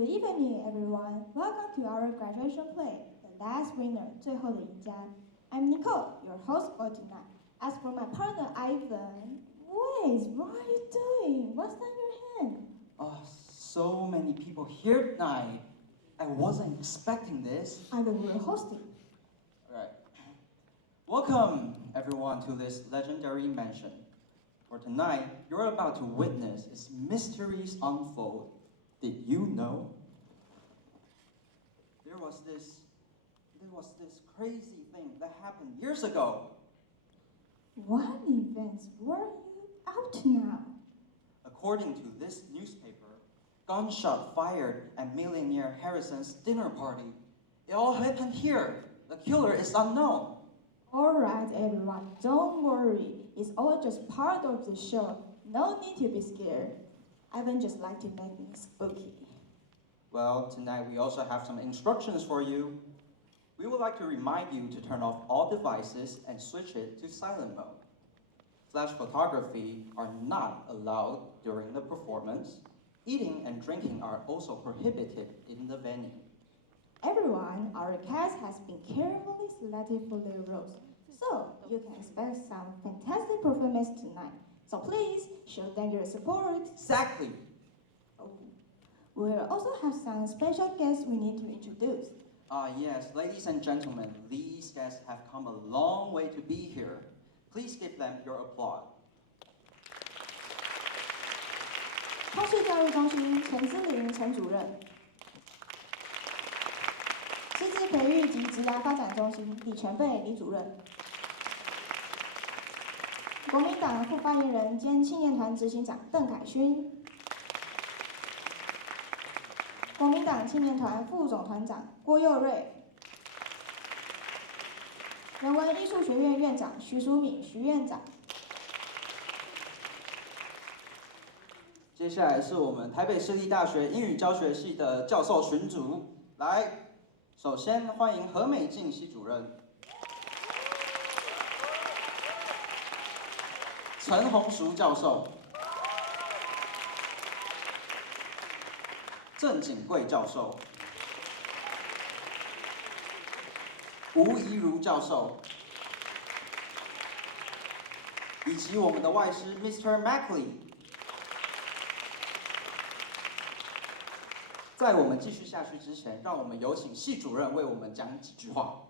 Good evening, everyone. Welcome to our graduation play, The Last Winner, 最后的赢家. I'm Nicole, your host for tonight. As for my partner, Ivan, wait, what are you doing? What's on your hand? Oh, so many people here tonight. I wasn't expecting this. Ivan will host it. Alright. Welcome, everyone, to this legendary mansion. For tonight, you're about to witness its mysteries unfold. Did you know? There was this crazy thing that happened years ago. What events were you up to now? According to this newspaper, gunshot fired at millionaire Harrison's dinner party. It all happened here. The killer is unknown. Alright, everyone, don't worry. It's all just part of the show. No need to be scared. Ivan just like to make me spooky. Well, tonight we also have some instructions for you. We would like to remind you to turn off all devices and switch it to silent mode. Flash photography are not allowed during the performance. Eating and drinking are also prohibited in the venue. Everyone, our cast has been carefully selected for their roles, so you can expect some fantastic performance tonight. So please, show them your support. Exactly. Oh. We'll also have some special guests we need to introduce. Yes, ladies and gentlemen, these guests have come a long way to be here. Please give them your applause. 通识教育中心陈姿玲陈主任，师资培育及职涯发展中心李全贝李主任，国民党副发言人兼青年团执行长邓凯勋，国民党青年团副总团长郭佑瑞，人文艺术学院院长徐淑敏徐院长。接下来是我们台北市立大学英语教学系的教授群组。来，首先欢迎何美静系主任、陈宏淑教授、郑景贵教授、吴怡如教授，以及我们的外师 Mr. Mackley。在我们继续下去之前，让我们有请系主任为我们讲几句话。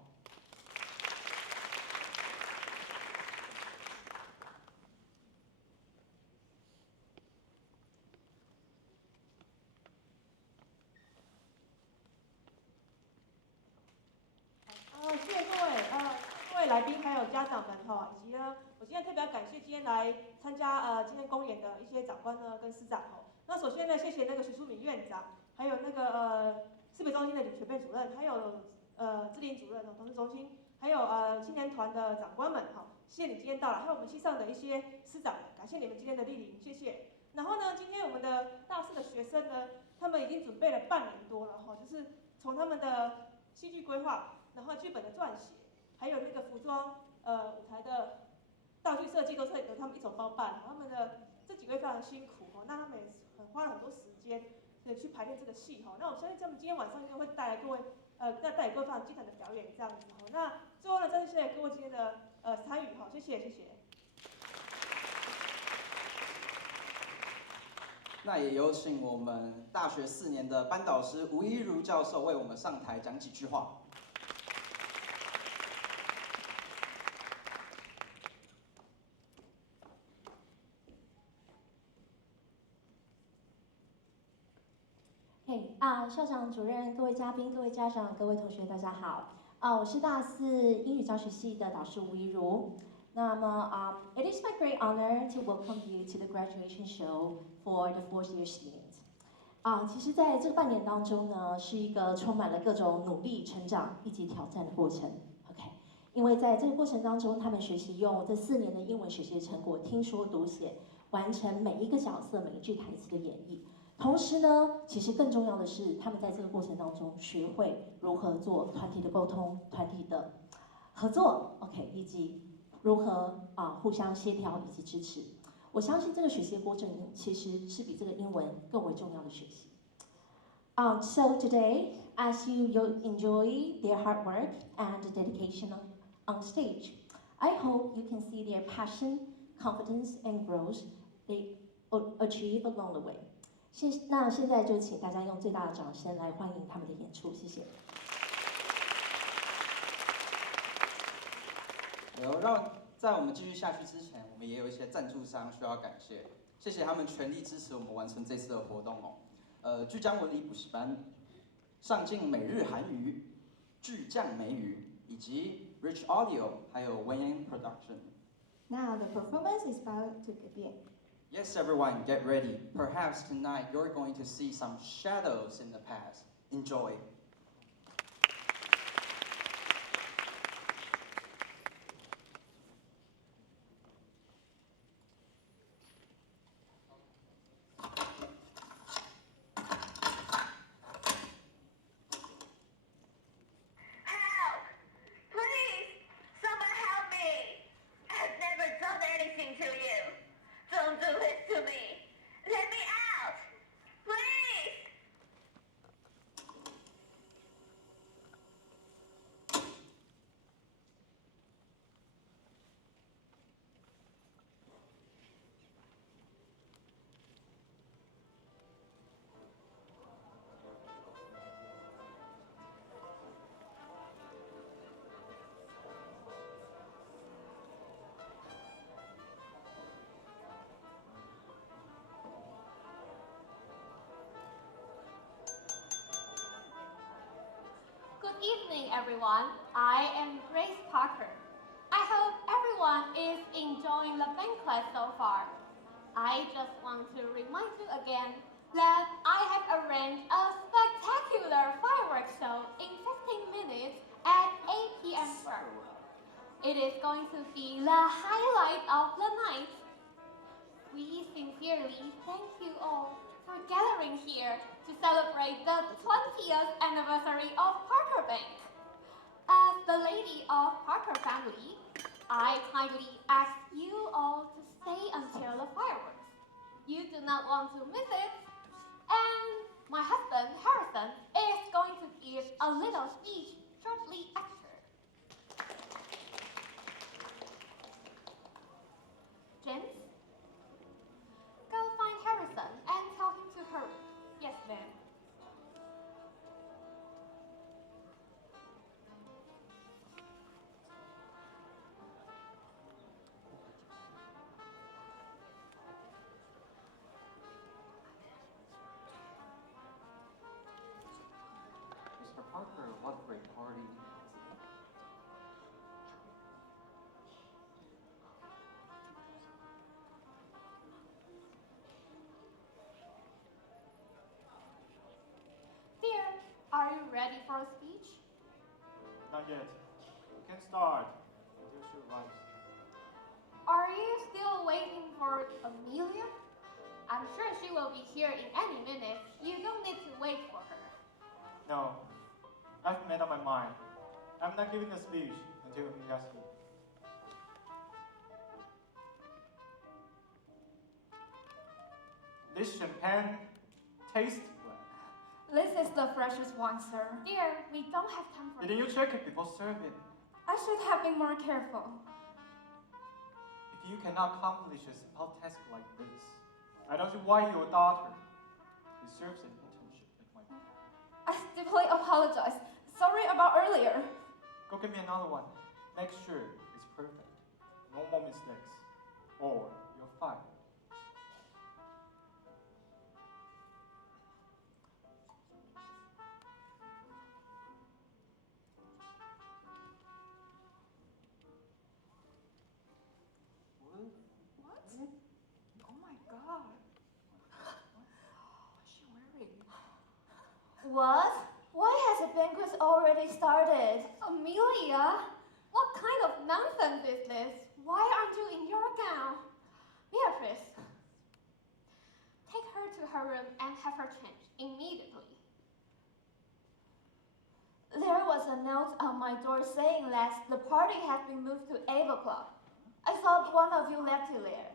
谢谢各位来宾还有家长们哈，以及呢，我今天特别感谢今天来参加今天公演的一些长官呢跟师长哈。那首先呢，谢谢那个徐淑敏院长，还有那个识别中心的李全贝主任，还有志玲主任同志中心，还有青年团的长官们哈，谢谢你今天到来，还有我们系上的一些师长们，感谢你们今天的莅临，谢谢。然后呢，今天我们的大四的学生呢，他们已经准备了半年多了哈，就是从他们的戏剧规划，然后剧本的撰写，还有那个服装舞台的道具设计都是由他们一手包办，他们的这几位非常辛苦哈，那他们也花了很多时间去排练这个戏哈。那我相信他们今天晚上应该会带来各位带给各位非常精彩的表演这样子哈。那最后呢，再谢谢各位今天的参与哈，谢谢谢谢。那也有请我们大学4年的班导师吴怡如教授为我们上台讲几句话。校长、主任、各位嘉宾、各位家长、各位同学，大家好。我是大四英语教学系的导师吴怡如。那么，it is my great honor to welcome you to the graduation show for the fourth year student. 其实在这个半年当中呢，是一个充满了各种努力、成长以及挑战的过程。OK， 因为在这个过程当中，他们学习用这4年的英文学习成果，听说读写，完成每一个角色、每一句台词的演绎。同时呢，其实更重要的是，他们在这个过程当中学会如何做团体的沟通、团体的合作 ，OK， 以及如何互相协调以及支持。我相信这个学习的过程其实是比这个英文更为重要的学习。So today, as you enjoy their hard work and dedication on stage, I hope you can see their passion, confidence, and growth they achieve along the way. 那现在就请大家用最大的掌声来欢迎他们的演出，谢谢。在我们继续下去之前，我们也有一些赞助商需要感谢，谢谢他们全力支持我们完成这次的活动哦。巨江文理补习班、上进每日韩语、巨匠美语以及 Rich Audio， 还有 Wayne Production。Now the performance is about to begin. Yes, everyone, get ready. Perhaps tonight you're going to see some shadows in the past. Enjoy. Good evening, everyone. I am Grace Parker. I hope everyone is enjoying the banquet so far. I just want to remind you again that I have arranged a spectacular fireworks show in 15 minutes at 8 p.m. sharp. It is going to be the highlight of the night. We sincerely thank you all for gathering here to celebrate the 20th anniversary of Parker Bank. As the lady of Parker family, I kindly ask you all to stay until the fireworks. You do not want to miss it. And my husband, Harrison, is going to give a little speech shortly after. James? Go find Harrison and tell him to hurry. Yes, ma'am. Mr. Parker, what a great party. Dear, are you ready for a speech? Not yet. You can start until she arrives. Are you still waiting for Amelia? I'm sure she will be here in any minute. You don't need to wait for her. No, I've made up my mind. I'm not giving a speech until Amelia's here. This champagne tastes well. This is the freshest one, sir. Dear, we don't have time for Didn't you check it before serving? I should have been more careful. If you cannot accomplish a simple task like this, I don't see why your daughter deserves an internship at my bank. I deeply apologize. Sorry about earlier. Go get me another one. Make sure it's perfect. No more mistakes. Or you're fired. What? Oh my god. What's she wearing? What? Why has the banquet already started? Amelia? What kind of nonsense is this? Why aren't you in your gown? Beatrice, take her to her room and have her changed immediately. There was a note on my door saying that the party had been moved to 8 o'clock. I thought one of you left it there.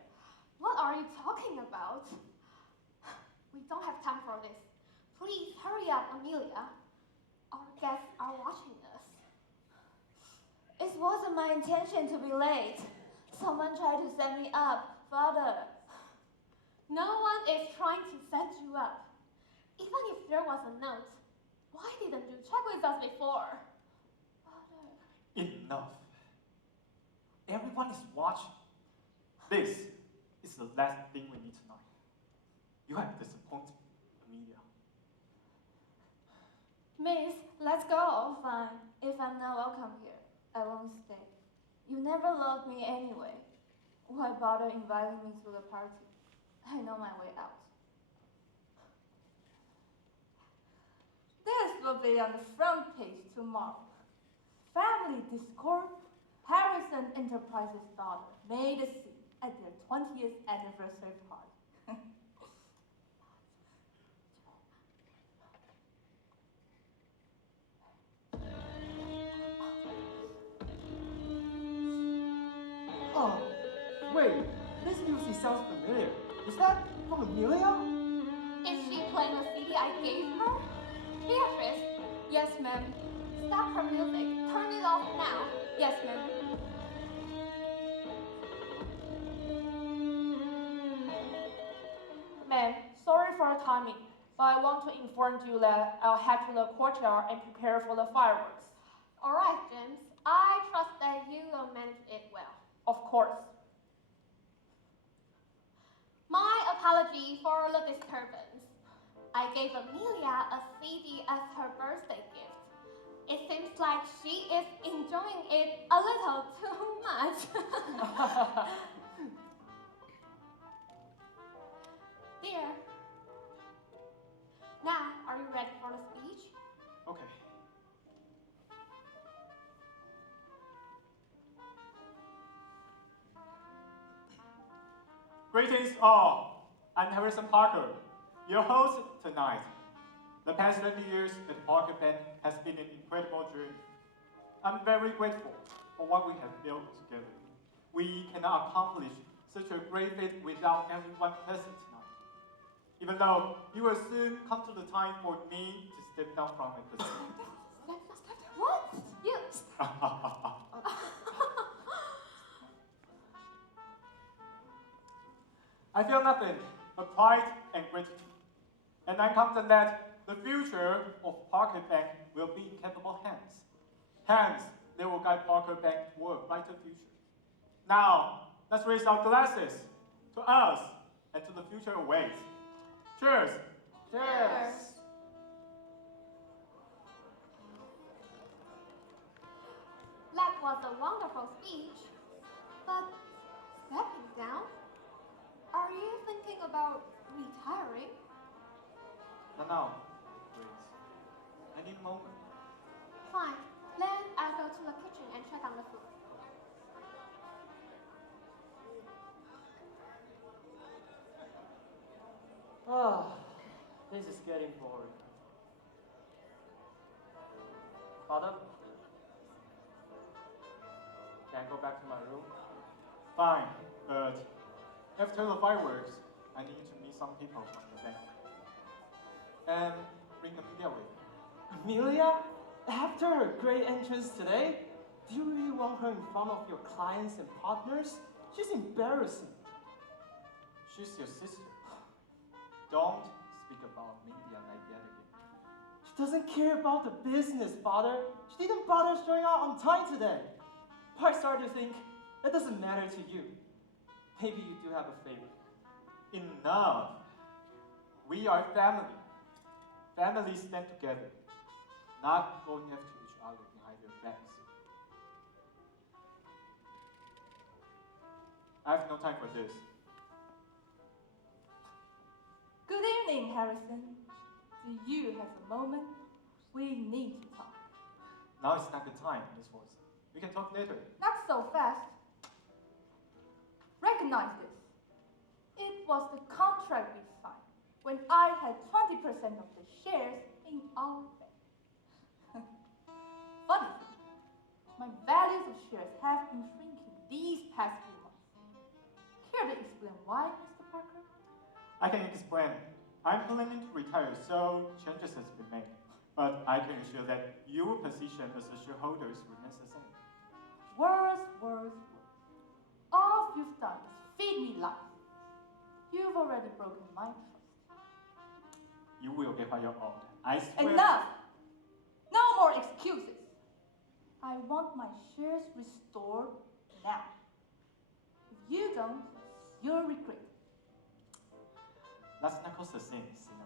What are you talking about? We don't have time for this. Please hurry up, Amelia. Our guests are watching us. It wasn't my intention to be late. Someone tried to set me up, Father. No one is trying to set you up. Even if there was a note, why didn't you check with us before? Father. Enough. Everyone is watching. This is the last thing we need tonight. You have disappointed me, Amelia. Miss, let's go. Fine. If I'm not welcome here, I won't stay. You never loved me anyway. Why bother inviting me to the party? I know my way out. This will be on the front page tomorrow. Family discord. Harrison Enterprises' daughter made a scene at their 20th anniversary party. Oh, wait, this music sounds familiar. Is that from Amelia? Is she playing the CD I gave her? Beatrice? Yes, ma'am. Stop her music. Turn it off now. Yes, ma'am. Ma'am, sorry for your timing, but I want to inform you that I'll head to the courtyard and prepare for the fireworks. All right, James. I trust that you will manage it well. Of course. My apology for the disturbance. I gave Amelia a CD as her birthday gift. It seems like she is enjoying it a little too much. Dear, now are you ready for the speech? Okay. Greetings all. I'm Harrison Parker, your host tonight. The past 20 years at Parker Band has been an incredible journey. I'm very grateful for what we have built together. We cannot accomplish such a great feat without everyone present tonight. Even though you will soon come to the time for me to step down from my position. What? You... I feel nothing but pride and gratitude. And I'm confident that the future of Parker Bank will be in capable hands. Hands that will guide Parker Bank toward a brighter future. Now, let's raise our glasses to us and to the future awaits. Cheers! Cheers! That was a wonderful speech. But stepping down? Are you thinking about retiring? No, please. I need a moment. Fine. Then I'll go to the kitchen and check on the food. This is getting boring. Father? Can I go back to my room? Fine, but after the fireworks, I need to meet some people from the bank. And bring Amelia with. Amelia? After her great entrance today? Do you really want her in front of your clients and partners? She's embarrassing. She's your sister. Don't speak about Amelia like that again. She doesn't care about the business, Father. She didn't bother showing up on time today. But I started to think that doesn't matter to you. Maybe you do have a favor. Enough. We are family. Families stand together, not going after each other behind their backs. I have no time for this. Good evening, Harrison. Do you have a moment? We need to talk. Now it's not the time, Miss Watson. We can talk later. Not so fast. Recognize this. It was the contract we signed when I had 20% of the shares in our bank. Funny thing, my values of shares have been shrinking these past few months. Care to explain why, Mr. Parker? I can explain, I'm planning to retire, so changes has been made. But I can assure that your position as a shareholder remains the same. Words. All you've done is feed me lies. You've already broken my trust. You will get what you owed. I swear. Enough! No more excuses. I want my shares restored now. If you don't, you'll regret it. Let's knuckles the same, Sina.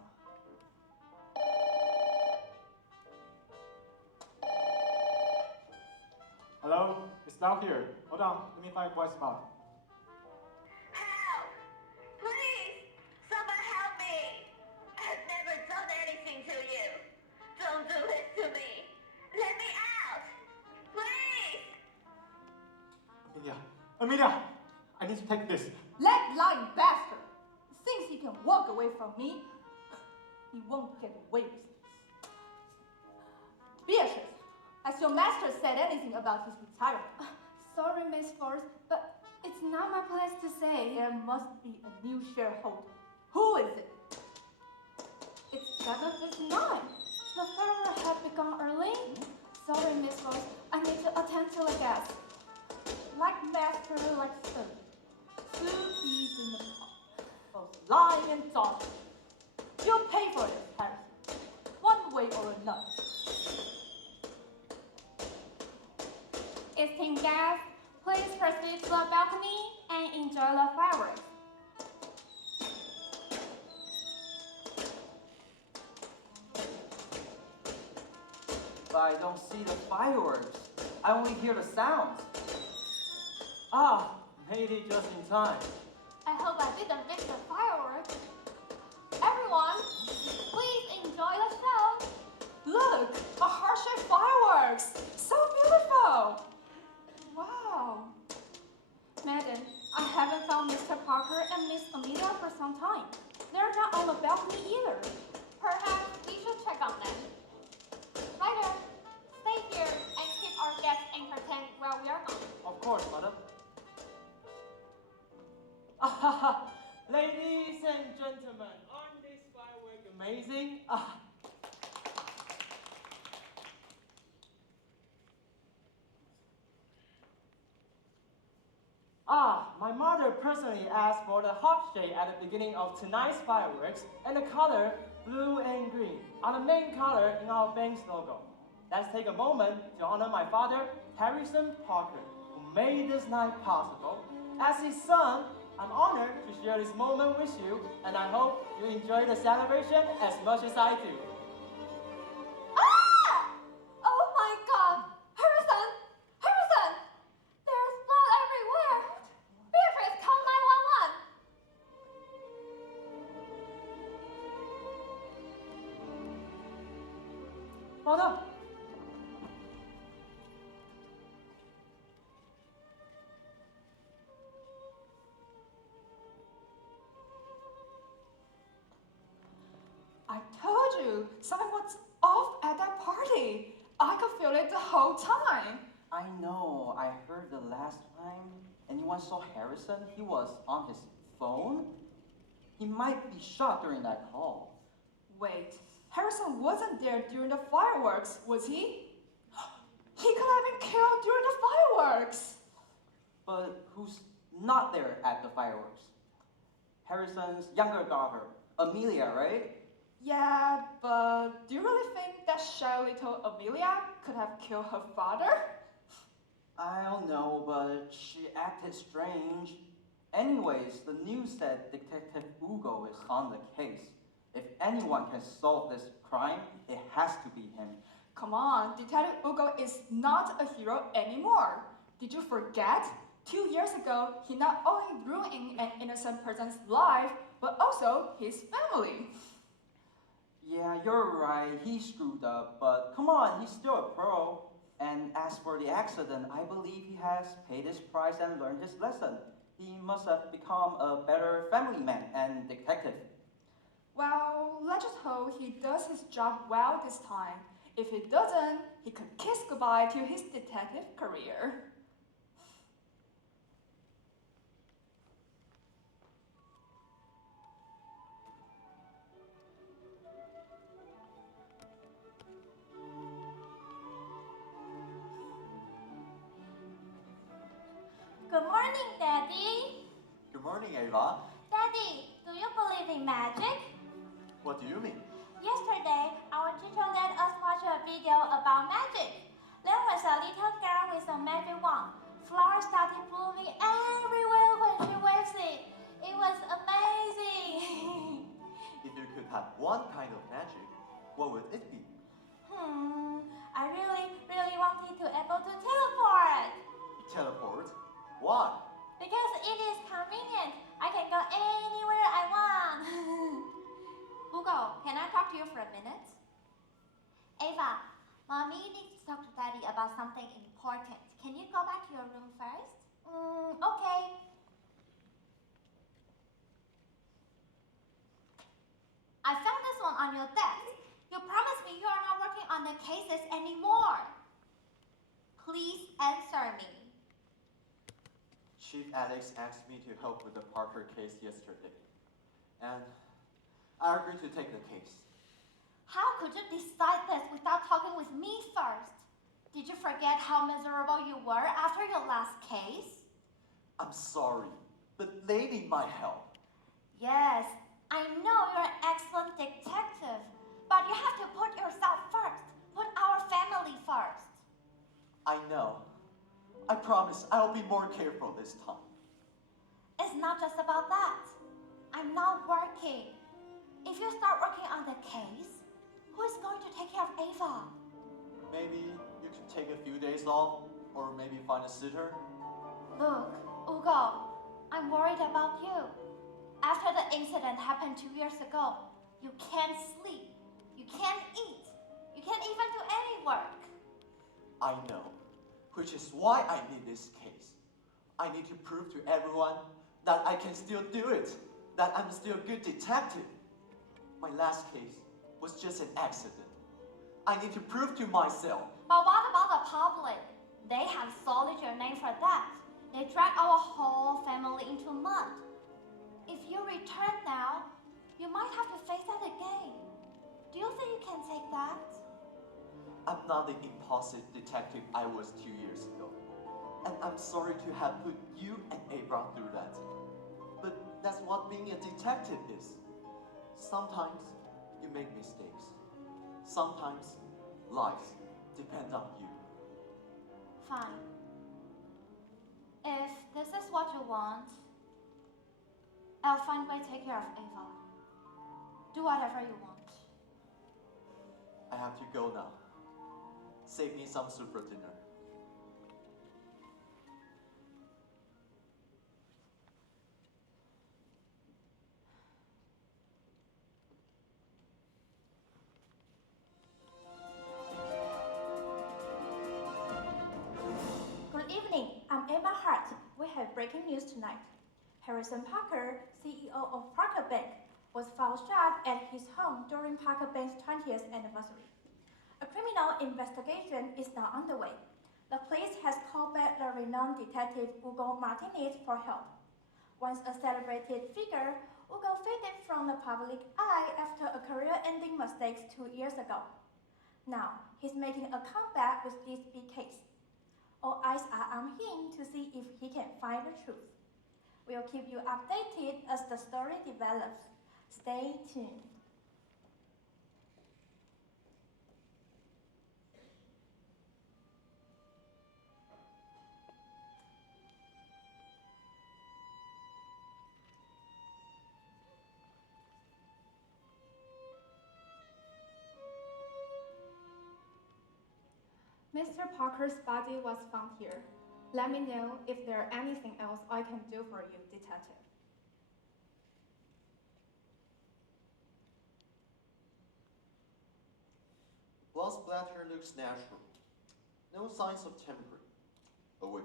Hello? It's Lau here. Hold on, let me find a quiet spot. Help! Please! Someone help me! I've never done anything to you. Don't do this to me. Let me out! Please! Amelia! I need to take this. That lying bastard thinks he can walk away from me. He won't get away with this. Beatrice, has your master said anything about his retirement? Sorry, Miss Force, but it's not my place to say. There must be a new shareholder. Who is it? It's 7:59. The fireworks have begun early. Sorry, Miss Force, I need to attend to the guests. Like master, like servant. 2 peas in the pot. Both lying and dodging. You'll pay for this, Harrison. One way or another. Esteemed guests, please proceed to the balcony and enjoy the fireworks. But I don't see the fireworks. I only hear the sounds. Ah, made it just in time. I hope I didn't miss the fireworks. Everyone, please enjoy the show. Look, a heart-shaped fireworks. So beautiful. Wow. Madam, I haven't found Mr. Parker and Miss Amelia for some time. They're not on the balcony either. Perhaps we should check on them. Ryder, stay here and keep our guests entertained while we are gone. Of course, madam. Ladies and gentlemen, aren't these fireworks amazing? My mother personally asked for the hot shade at the beginning of tonight's fireworks and the color blue and green are the main color in our bank's logo. Let's take a moment to honor my father, Harrison Parker, who made this night possible. As his son, I'm honored to share this moment with you, and I hope you enjoy the celebration as much as I do. Ah! Oh my god! Harrison! Harrison! There's blood everywhere! Beatrice, call 911! Father! I told you, something was off at that party. I could feel it the whole time. I know, I heard the last time. Anyone saw Harrison? He was on his phone? He might be shot during that call. Wait, Harrison wasn't there during the fireworks, was he? He could have been killed during the fireworks. But who's not there at the fireworks? Harrison's younger daughter, Amelia, right? Yeah, but do you really think that shy little Amelia could have killed her father? I don't know, but she acted strange. Anyways, the news said Detective Ugo is on the case. If anyone can solve this crime, it has to be him. Come on, Detective Ugo is not a hero anymore. Did you forget? 2 years ago, he not only ruined an innocent person's life, but also his family. Yeah, you're right, he screwed up, but come on, he's still a pro. And as for the accident, I believe he has paid his price and learned his lesson. He must have become a better family man and detective. Well, let's just hope he does his job well this time. If he doesn't, he could kiss goodbye to his detective career. morning, Daddy. Good morning, Ava. Daddy, do you believe in magic? What do you mean? Yesterday, our teacher let us watch a video about magic. There was a little girl with a magic wand. Flowers started blooming everywhere when she waves it. It was amazing. If you could have one kind of magic, what would it be? I really wanted to able to teleport. Teleport? Why? Because it is convenient. I can go anywhere I want. Hugo, can I talk to you for a minute? Ava, Mommy needs to talk to Daddy about something important. Can you go back to your room first? Okay. I found this one on your desk. You promised me you are not working on the cases anymore. Please answer me. Chief Alex asked me to help with the Parker case yesterday. And I agreed to take the case. How could you decide this without talking with me first? Did you forget how miserable you were after your last case? I'm sorry, but they need my help. Yes, I know you're an excellent detective, but you have to put yourself first. Put our family first. I know. I promise I'll be more careful this time. It's not just about that. I'm not working. If you start working on the case, who is going to take care of Ava? Maybe you can take a few days off, or maybe find a sitter. Look, Hugo, I'm worried about you. After the incident happened 2 years ago, you can't sleep, you can't eat, you can't even do any work. I know, which is why I need this case. I need to prove to everyone that I can still do it, that I'm still a good detective. My last case was just an accident. I need to prove to myself. But what about the public? They have sullied your name for that. They dragged our whole family into mud. If you return now, you might have to face that again. Do you think you can take that? I'm not the impulsive detective I was 2 years ago. And I'm sorry to have put you and Ava through that. But that's what being a detective is. Sometimes you make mistakes. Sometimes lives depend on you. Fine. If this is what you want, I'll find a way to take care of Ava. Do whatever you want. I have to go now. Save me some soup for dinner. Good evening, I'm Emma Hart. We have breaking news tonight. Harrison Parker, CEO of Parker Bank, was found shot at his home during Parker Bank's 20th anniversary. A criminal investigation is now underway. The police has called back the renowned detective Hugo Martinez for help. Once a celebrated figure, Hugo faded from the public eye after a career-ending mistake 2 years ago. Now, he's making a comeback with this big case. All eyes are on him to see if he can find the truth. We'll keep you updated as the story develops. Stay tuned. Mr. Parker's body was found here. Let me know if there's anything else I can do for you, Detective. Blood splatter looks natural. No signs of tampering. Oh wait.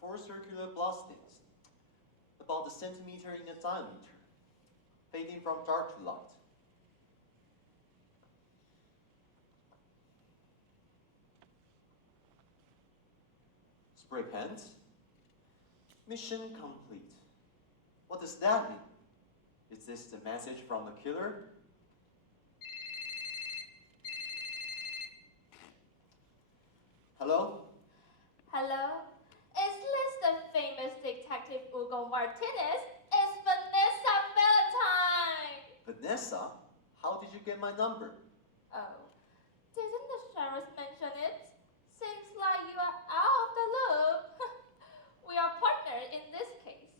4 circular blood stains, about a centimeter in diameter, fading from dark to light. Spray paint. Mission complete. What does that mean? Is this the message from the killer? Hello? Hello? Is this the famous detective Hugo Martinez? It's Vanessa Valentine! Vanessa, how did you get my number? Oh, didn't the sheriff mention it? Seems like you are out of the loop. We are partners in this case.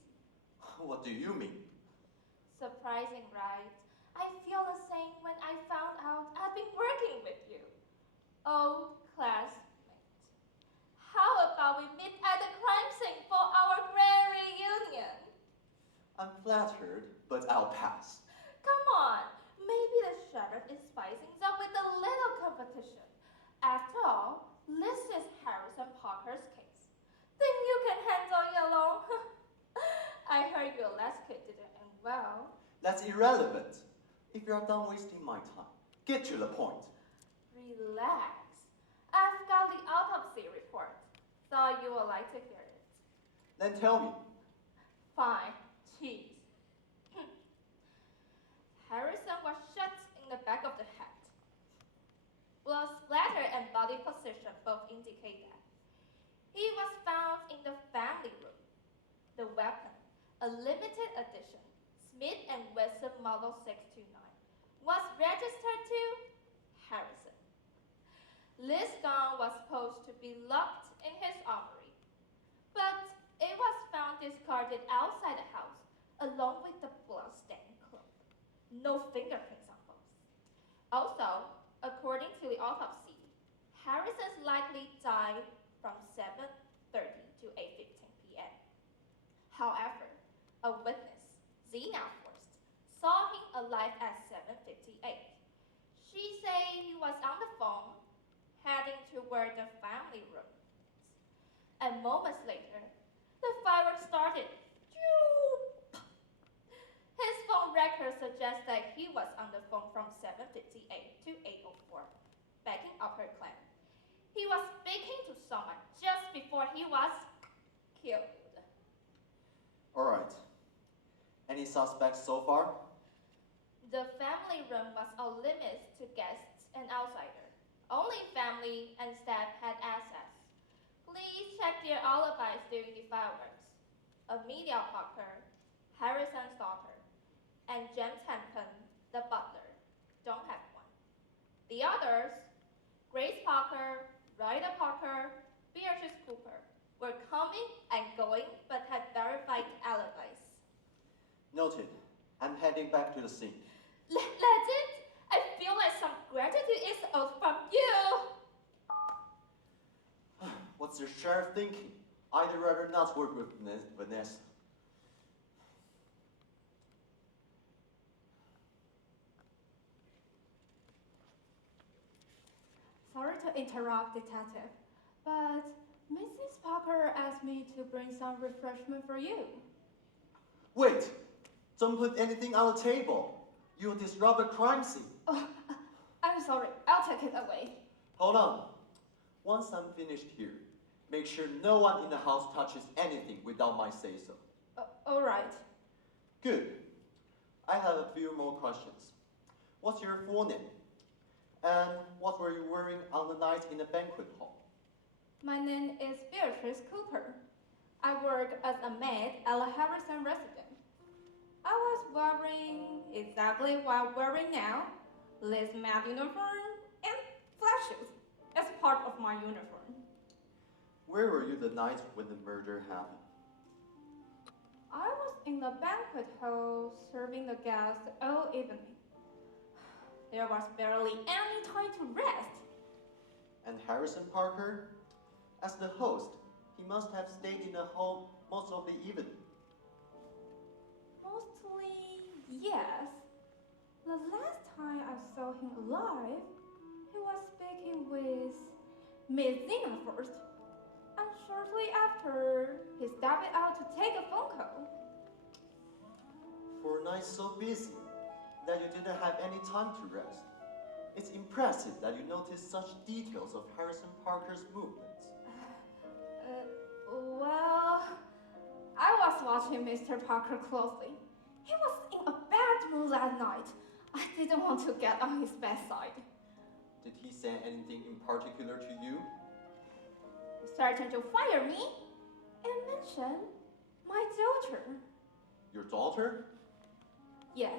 What do you mean? Surprising, right? I feel the same when I found out I've been working with you. Old classmate. How about we meet at the crime scene for our grand reunion? I'm flattered, but I'll pass. Come on, maybe the sheriff is spicing up with a little competition. After all, this is Harrison Parker's case. Think you can handle it alone? I heard your last kid didn't end well. That's irrelevant. If you're done wasting my time, get to the point. Relax. I've got the autopsy report. Thought you would like to hear it. Then tell me. Fine. Cheese. Harrison was shot in the back of the head. Blood splatter and body position both indicate that. He was found in the family room. The weapon, a limited edition Smith & Wesson Model 629, was registered to Harrison. This gun was supposed to be locked in his armory, but it was found discarded outside the house along with the blood-stained cloak. No fingerprints on both. Also, according to the autopsy, Harrison's likely died from 7:30 to 8:15 p.m. However, a witness, Zena Forst, saw him alive at 7:58. She said he was on the phone, heading toward the family room. And moments later, the fireworks started. His phone record suggests that he was on the phone from 7:58 to 8:04, backing up her claim. He was speaking to someone just before he was killed. All right. Any suspects so far? The family room was off limits to guests and outsiders. Only family and staff had access. Please check their alibis during the fireworks. Amelia Parker, Harrison's daughter, and James Hampton, the butler, don't have one. The others, Grace Parker, Ryder Parker, Beatrice Cooper, were coming and going but had verified alibis. Noted. I'm heading back to the scene. Legend, I feel like some gratitude is owed from you. What's the sheriff thinking? I'd rather not work with Vanessa. Sorry to interrupt, Detective, but Mrs. Parker asked me to bring some refreshment for you. Wait! Don't put anything on the table. You'll disrupt the crime scene. Oh, I'm sorry. I'll take it away. Hold on. Once I'm finished here, make sure no one in the house touches anything without my say-so. All right. Good. I have a few more questions. What's your full name? And what were you wearing on the night in the banquet hall? My name is Beatrice Cooper. I work as a maid at the Harrison residence. I was wearing exactly what I'm wearing now, this maid uniform and flat shoes as part of my uniform. Where were you the night when the murder happened? I was in the banquet hall serving the guests all evening. There was barely any time to rest. And Harrison Parker? As the host, he must have stayed in the hall most of the evening. Mostly, yes. The last time I saw him alive, he was speaking with Miss Zena first. And shortly after, he stepped out to take a phone call. For a night so busy that you didn't have any time to rest. It's impressive that you noticed such details of Harrison Parker's movements. Well, I was watching Mr. Parker closely. He was in a bad mood that night. I didn't want to get on his bad side. Did he say anything in particular to you? Threatened to fire me? and mention my daughter. Your daughter? Yes.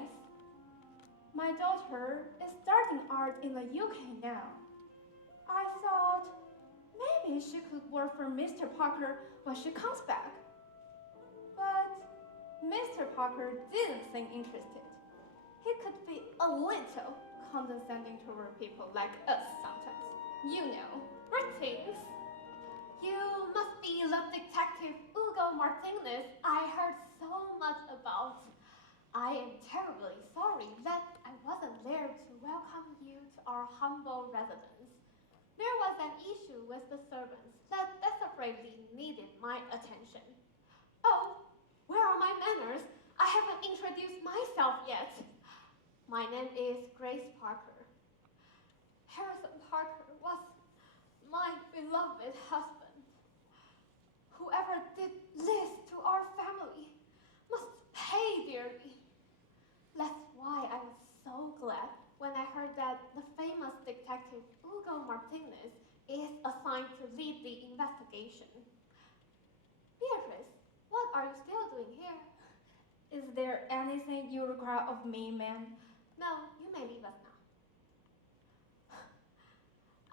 My daughter is starting art in the UK now. I thought maybe she could work for Mr. Parker when she comes back. But Mr. Parker didn't seem interested. He could be a little condescending toward people like us sometimes. You know, British. You must be the detective Hugo Martinez I heard so much about. I am terribly sorry that I wasn't there to welcome you to our humble residence. There was an issue with the servants that desperately needed my attention. Oh, where are my manners? I haven't introduced myself yet. My name is Grace Parker. Harrison Parker was my beloved husband. Whoever did this to our family must pay dearly. That's why I was so glad when I heard that the famous detective Hugo Martinez is assigned to lead the investigation. Beatrice, what are you still doing here? Is there anything you require of me, ma'am? No, you may leave us now.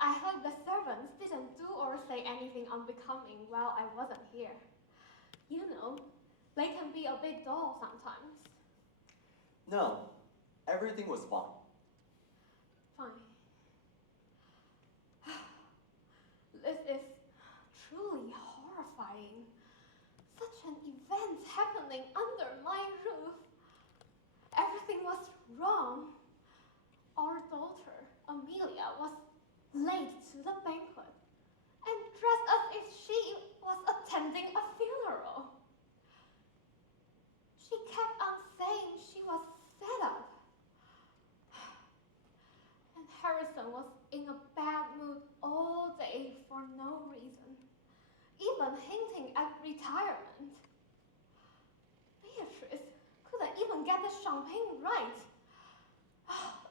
I hope the servants didn't do or say anything unbecoming while I wasn't here. You know, they can be a bit dull sometimes. No, everything was fine. Fine. This is truly horrifying. Such an event happening under my roof. Everything was wrong. Our daughter, Amelia, was late to the banquet and dressed as if she was attending a funeral. She kept on saying she was fed up. And Harrison was in a bad mood all day for no reason, even hinting at retirement. Beatrice couldn't even get the champagne right.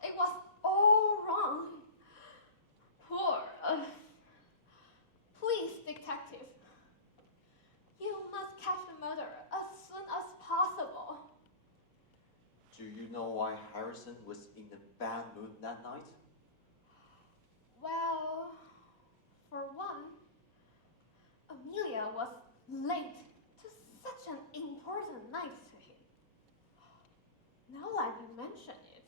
It was all wrong. Poor us. Please, detective, you must catch the murderer as soon as possible. Do you know why Harrison was in a bad mood that night? Well, for one, Amelia was late to such an important night to him. Now that you mention it,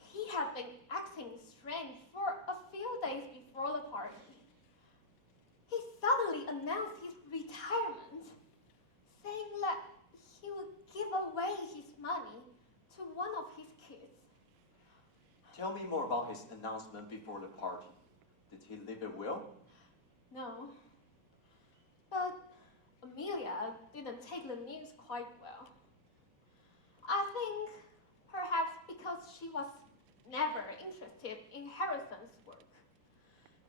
he had been acting strange for a few days before the party. He suddenly announced his retirement, saying that he would give away his money to one of his kids. Tell me more about his announcement before the party. Did he leave a will? No. But Amelia didn't take the news quite well. I think perhaps because she was never interested in Harrison's work.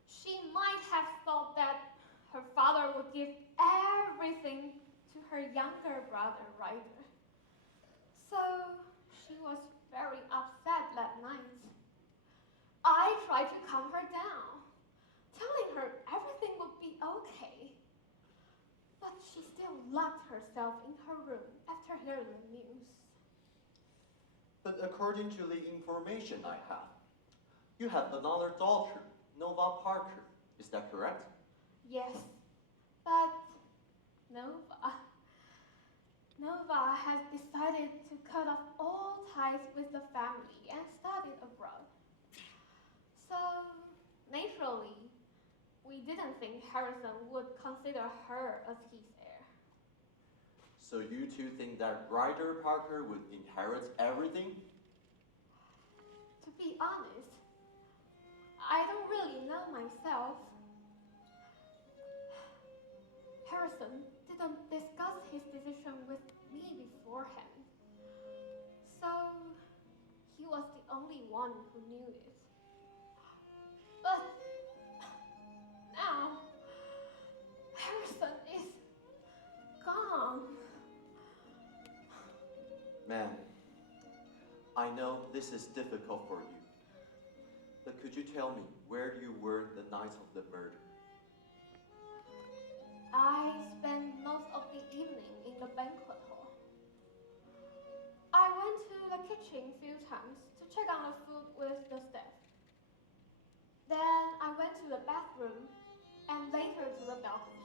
She might have thought that her father would give everything to her younger brother, Ryder. So she was very upset that night. I tried to calm her down, telling her everything would be okay. But she still locked herself in her room after hearing the news. But according to the information I have, you have another daughter, Nova Parker. Is that correct? Yes, but Nova has decided to cut off all ties with the family and study abroad. So, naturally, we didn't think Harrison would consider her as his heir. So you two think that Ryder Parker would inherit everything? To be honest, I don't really know myself. Harrison didn't discuss his decision with me beforehand, so he was the only one who knew it. But now, Harrison is gone. Man, I know this is difficult for you, but could you tell me where you were the night of the murder? I spent banquet hall. I went to the kitchen a few times to check on the food with the staff. Then I went to the bathroom and later to the balcony.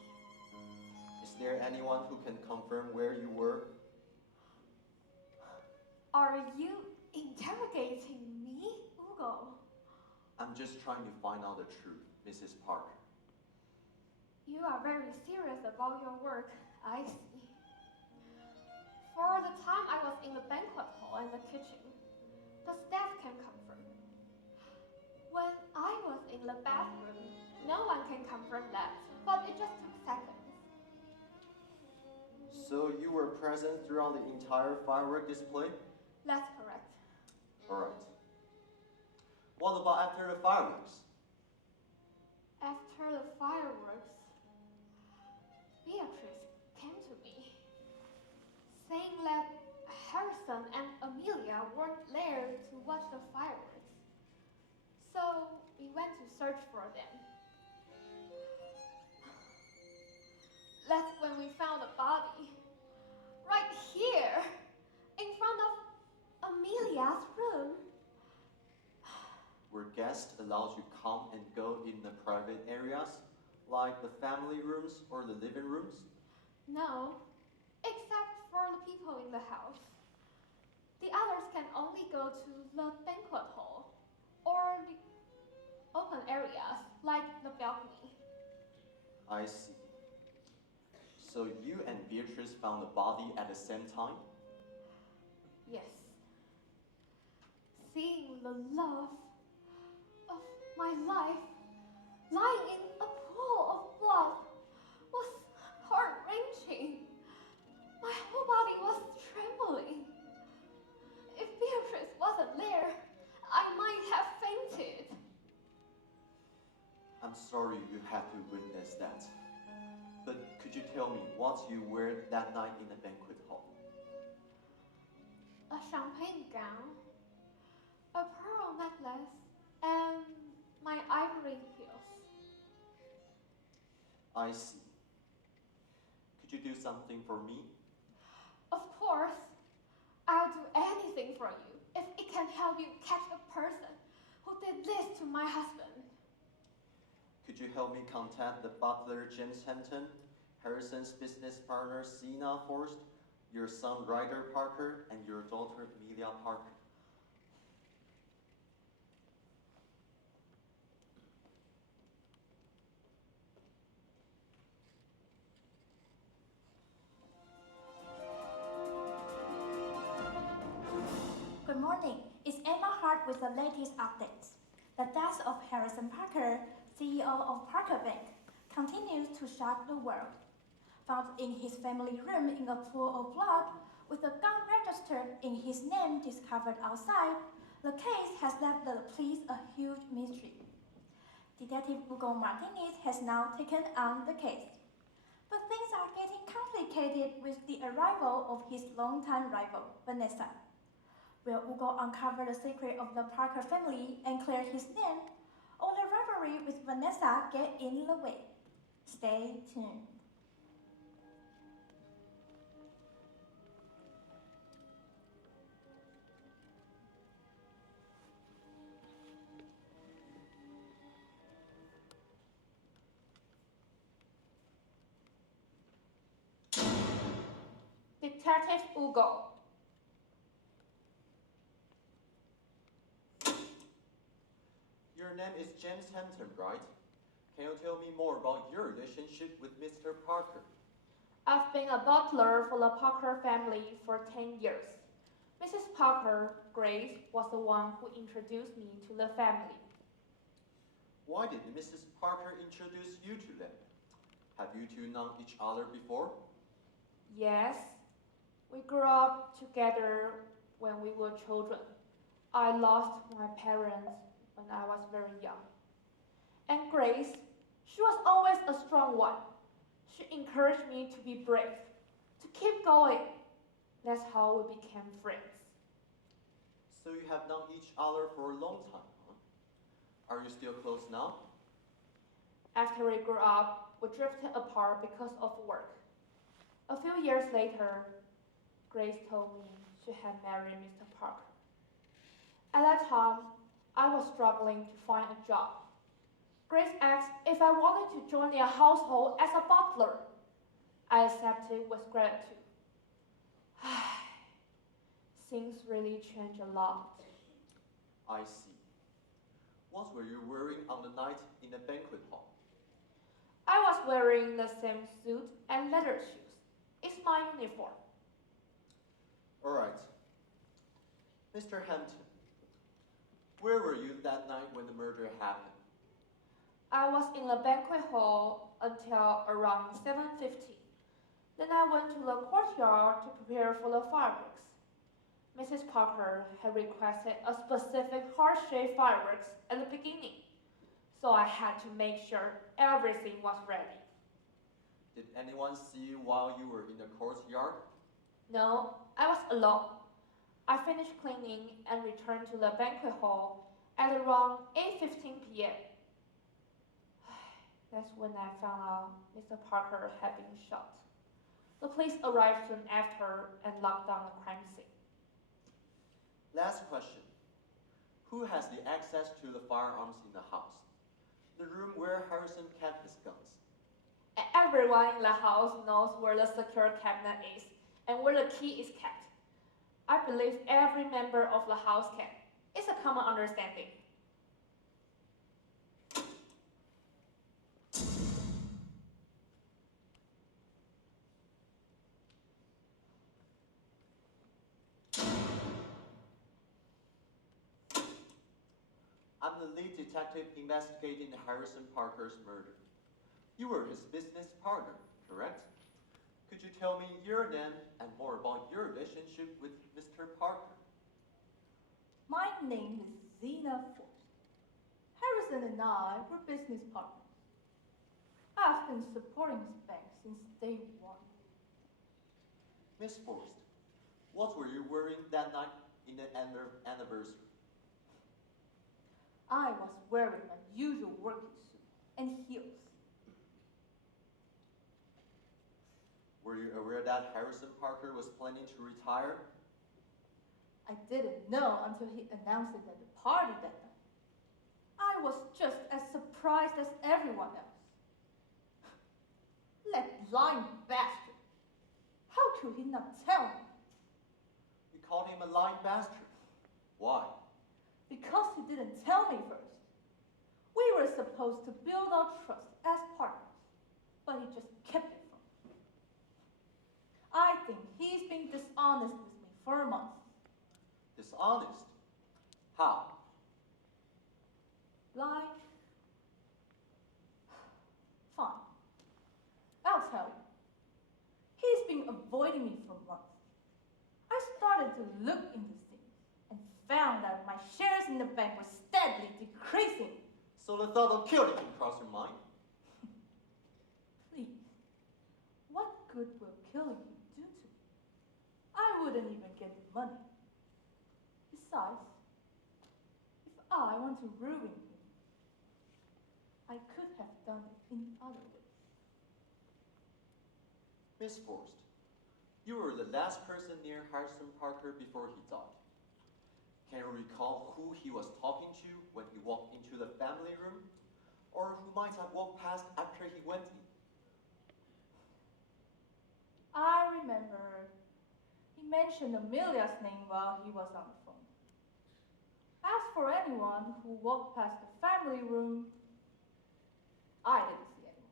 Is there anyone who can confirm where you were? Are you interrogating me, Hugo? I'm just trying to find out the truth, Mrs. Parker. You are very serious about your work, I see. For the time I was in the banquet hall and the kitchen, the staff can confirm. When I was in the bathroom, no one can confirm that, but it just took seconds. So you were present throughout the entire firework display? That's correct. Alright. What about after the fireworks? After the fireworks, Beatrice came to me, saying that Harrison and Amelia weren't there to watch the fireworks. So we went to search for them. That's when we found a body, right here, in front of Amelia's room. Were guests allowed to come and go in the private areas, like the family rooms or the living rooms? No, except for the people in the house. The others can only go to the banquet hall or the open areas like the balcony. I see. So you and Beatrice found the body at the same time? Yes. Seeing the love of my life lying in a pool of blood was heart-wrenching. My whole body was trembling. If Beatrice wasn't there, I might have fainted. I'm sorry you had to witness that. But could you tell me what you wore that night in the banquet hall? A champagne gown, a pearl necklace, and my ivory heels. I see. Could you do something for me? Of course, I'll do anything for you if it can help you catch the person who did this to my husband. Could you help me contact the butler James Hampton, Harrison's business partner Sina Forst, your son Ryder Parker, and your daughter Amelia Parker? Good morning. It's Emma Hart with the latest updates. The death of Harrison Parker, CEO of Parker Bank, continues to shock the world. Found in his family room in a pool of blood, with a gun registered in his name discovered outside, the case has left the police a huge mystery. Detective Hugo Martinez has now taken on the case. But things are getting complicated with the arrival of his longtime rival, Vanessa. Will Hugo uncover the secret of the Parker family and clear his name, or the rivalry with Vanessa get in the way? Stay tuned. Detective Hugo. Your name is James Hampton, right? Can you tell me more about your relationship with Mr. Parker? I've been a butler for the Parker family for 10 years. Mrs. Parker, Grace, was the one who introduced me to the family. Why did Mrs. Parker introduce you to them? Have you two known each other before? Yes, we grew up together when we were children. I lost my parents when I was very young. And Grace, she was always a strong one. She encouraged me to be brave, to keep going. That's how we became friends. So you have known each other for a long time, huh? Are you still close now? After we grew up, we drifted apart because of work. A few years later, Grace told me she had married Mr. Parker. At that time, I was struggling to find a job. Grace asked if I wanted to join their household as a butler. I accepted with gratitude. Things really change a lot. I see. What were you wearing on the night in the banquet hall? I was wearing the same suit and leather shoes. It's my uniform. All right. Mr. Hampton, where were you that night when the murder happened? I was in the banquet hall until around 7:50. Then I went to the courtyard to prepare for the fireworks. Mrs. Parker had requested a specific heart-shaped fireworks at the beginning, so I had to make sure everything was ready. Did anyone see you while you were in the courtyard? No, I was alone. I finished cleaning and returned to the banquet hall at around 8:15 p.m. That's when I found out Mr. Parker had been shot. The police arrived soon after and locked down the crime scene. Last question. Who has the access to the firearms in the house? The room where Harrison kept his guns. Everyone in the house knows where the secure cabinet is and where the key is kept. I believe every member of the house can. It's a common understanding. I'm the lead detective investigating Harrison Parker's murder. You were his business partner, correct? Could you tell me your name and more about your relationship with Mr. Parker? My name is Zena Forst. Harrison and I were business partners. I've been supporting his bank since day one. Miss Forst, what were you wearing that night in the anniversary? I was wearing my usual working suit and heels. Were you aware that Harrison Parker was planning to retire? I didn't know until he announced it at the party that night. I was just as surprised as everyone else. That lying bastard! How could he not tell me? You called him a lying bastard. Why? Because he didn't tell me first. We were supposed to build our trust as partners, but he just kept it from me. I think he's been dishonest with me for a month. Dishonest? How? Like, fine. I'll tell you. He's been avoiding me for months. I started to look into things and found that my shares in the bank were steadily decreasing. So the thought of killing him crossed your mind? Please, what good will killing him do to me? I wouldn't even get the money. Besides, if I want to ruin him, I could have done it in other ways. Miss Forst, you were the last person near Harrison Parker before he died. Can you recall who he was talking to when he walked into the family room? Or who might have walked past after he went in? I remember he mentioned Amelia's name while he was on the phone. As for anyone who walked past the family room, I didn't see anyone.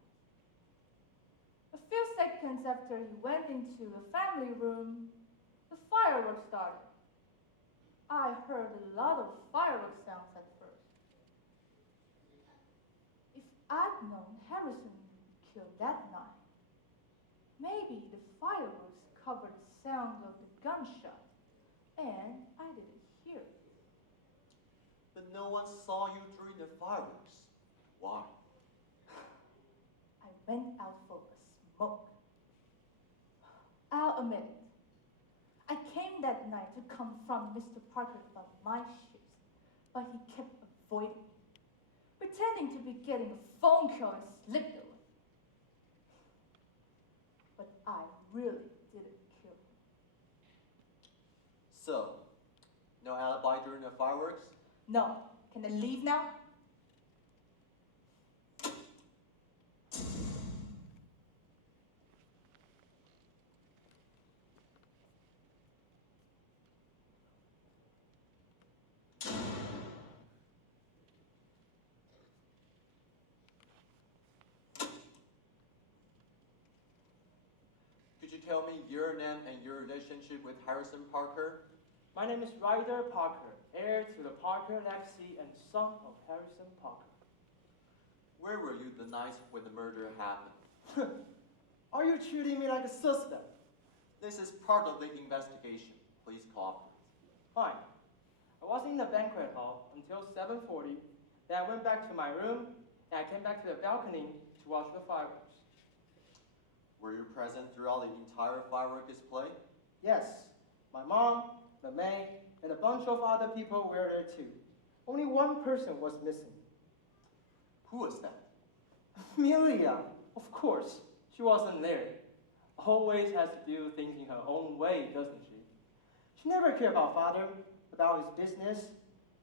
A few seconds after he went into the family room, the fireworks started. I heard a lot of fireworks sounds at first. If I'd known Harrison would be killed that night, maybe the fireworks covered the sound of the gunshot, and I didn't hear it. But no one saw you during the fireworks. Why? I went out for a smoke. I'll admit it. I came that night to confront Mr. Parker about my shares, but he kept avoiding me, pretending to be getting a phone call and slipped away. But I really didn't kill him. So, no alibi during the fireworks? No. Can they leave now? Could you tell me your name and your relationship with Harrison Parker? My name is Ryder Parker, heir to the Parker legacy and son of Harrison Parker. Where were you the night when the murder happened? Are you treating me like a suspect? This is part of the investigation. Please cooperate. Fine. I was in the banquet hall until 7:40. Then I went back to my room, and I came back to the balcony to watch the fireworks. Were you present throughout the entire firework display? Yes, my mom, the maid, and a bunch of other people were there too. Only one person was missing. Who was that? Amelia, of course. She wasn't there. Always has to do things in her own way, doesn't she? She never cared about father, about his business.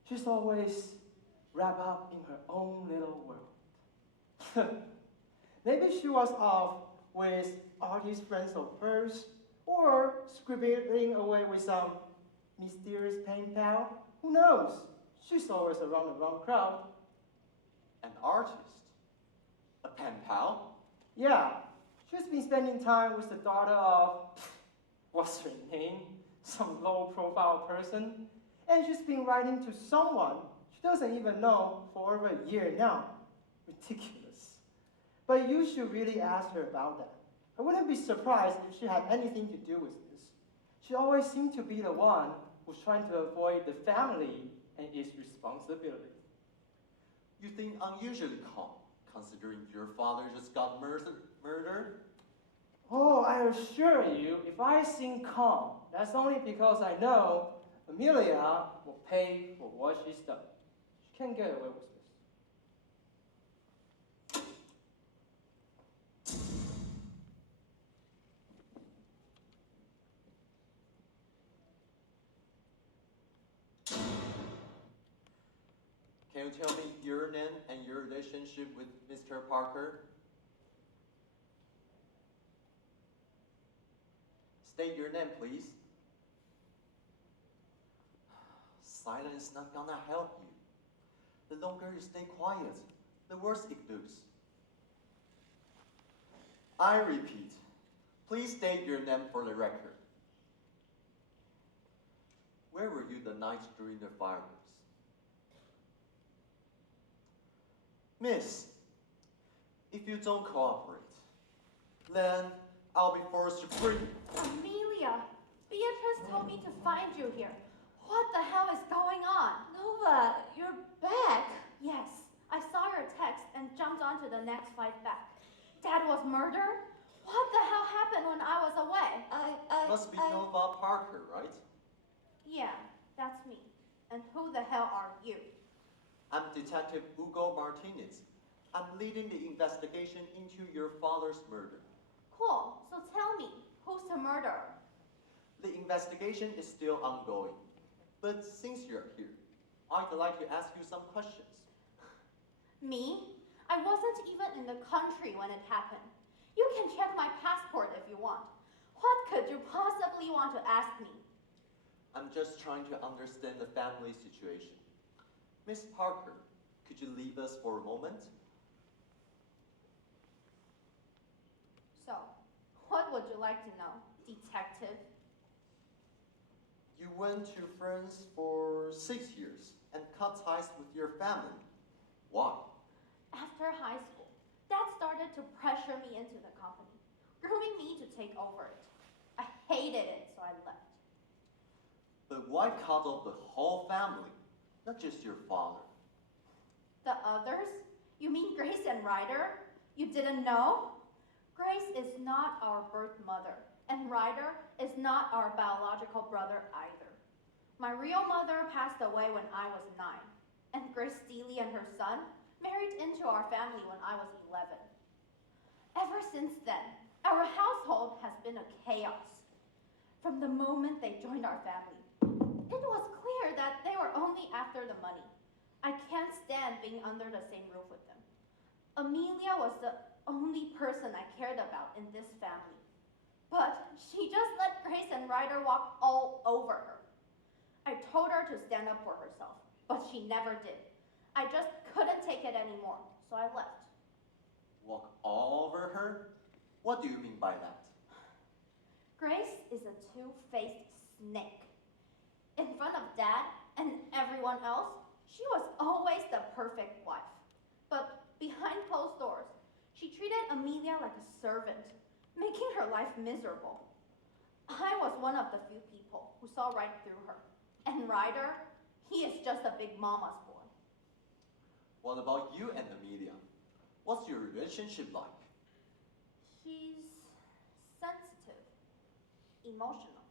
She's always wrapped up in her own little world. Maybe she was off with artist friends of hers, or scribbling away with some mysterious pen pal. Who knows? She's always around the wrong crowd. An artist? A pen pal? Yeah, she's been spending time with the daughter of, what's her name? Some low-profile person. And she's been writing to someone she doesn't even know for over a year now. Ridiculous. But you should really ask her about that. I wouldn't be surprised if she had anything to do with this. She always seemed to be the one who's trying to avoid the family and its responsibility. You think unusually calm, considering your father just got murdered? Oh, I assure you, if I seem calm, that's only because I know Amelia will pay for what she's done. She can't get away with this. Can you tell me your name and your relationship with Mr. Parker? State your name, please. Silence is not gonna help you. The longer you stay quiet, the worse it looks. I repeat, please state your name for the record. Where were you the night during the fireworks? Miss, if you don't cooperate, then I'll be forced to free you. Amelia, Beatrice told me to find you here. What the hell is going on? Nova, you're back. Yes, I saw your text and jumped onto the next flight back. Dad was murdered? What the hell happened when I was away? Must be Nova Parker, right? Yeah, that's me. And who the hell are you? I'm Detective Hugo Martinez. I'm leading the investigation into your father's murder. Cool, so tell me, who's the murderer? The investigation is still ongoing. But since you're here, I'd like to ask you some questions. Me? I wasn't even in the country when it happened. You can check my passport if you want. What could you possibly want to ask me? I'm just trying to understand the family situation. Miss Parker, could you leave us for a moment? So, what would you like to know, detective? You went to France for 6 years and cut ties with your family. Why? After high school, Dad started to pressure me into the company, grooming me to take over it. I hated it, so I left. But why cut off the whole family, not just your father? The others? You mean Grace and Ryder? You didn't know? Grace is not our birth mother, and Ryder is not our biological brother either. My real mother passed away when I was 9, and Grace Steely and her son married into our family when I was 11. Ever since then, Our household has been a chaos. From the moment they joined our family, it was clear that they were only after the money. I can't stand being under the same roof with them. Amelia was the only person I cared about in this family. But she just let Grace and Ryder walk all over her. I told her to stand up for herself, but she never did. I just couldn't take it anymore, so I left. Walk all over her? What do you mean by that? Grace is a two-faced snake. In front of Dad and everyone else, she was always the perfect wife. But behind closed doors, she treated Amelia like a servant, making her life miserable. I was one of the few people who saw right through her. And Ryder, he is just a big mama's boy. What about you and Amelia? What's your relationship like? She's sensitive, emotional,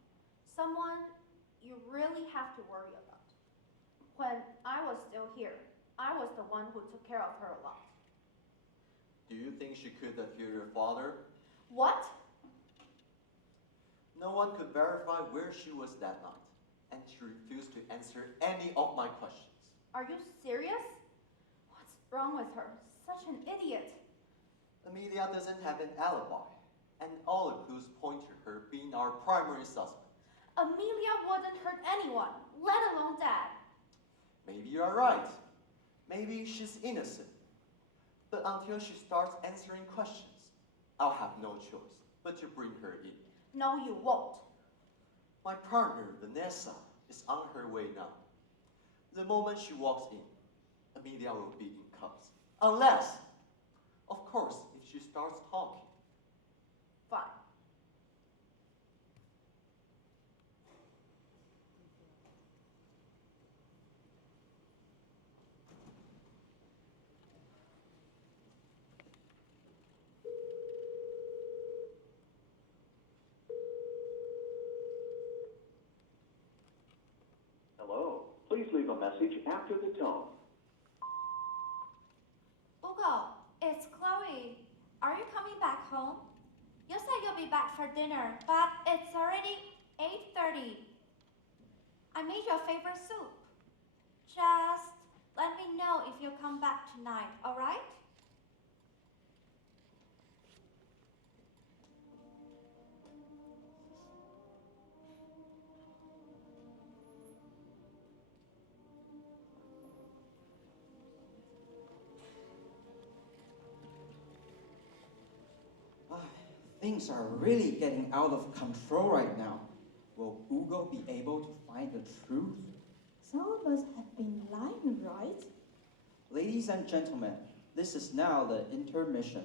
someone you really have to worry about. When I was still here, I was the one who took care of her a lot. Do you think she could have killed your father? What? No one could verify where she was that night, and she refused to answer any of my questions. Are you serious? What's wrong with her? Such an idiot. Amelia doesn't have an alibi, and all the clues point to her being our primary suspect. Amelia wouldn't hurt anyone, let alone Dad. Maybe you're right. Maybe she's innocent. But until she starts answering questions, I'll have no choice but to bring her in. No, you won't. My partner, Vanessa, is on her way now. The moment she walks in, Amelia will be in cuffs. Unless, of course, if she starts talking. Fine. Hello. Please leave a message after the tone. Ugo, it's Chloe. Are you coming back home? You said you'll be back for dinner, but it's already 8:30. I made your favorite soup. Just let me know if you come back tonight, all right? Things are really getting out of control right now. Will Ugo be able to find the truth? Some of us have been lying, right? Ladies and gentlemen, this is now the intermission.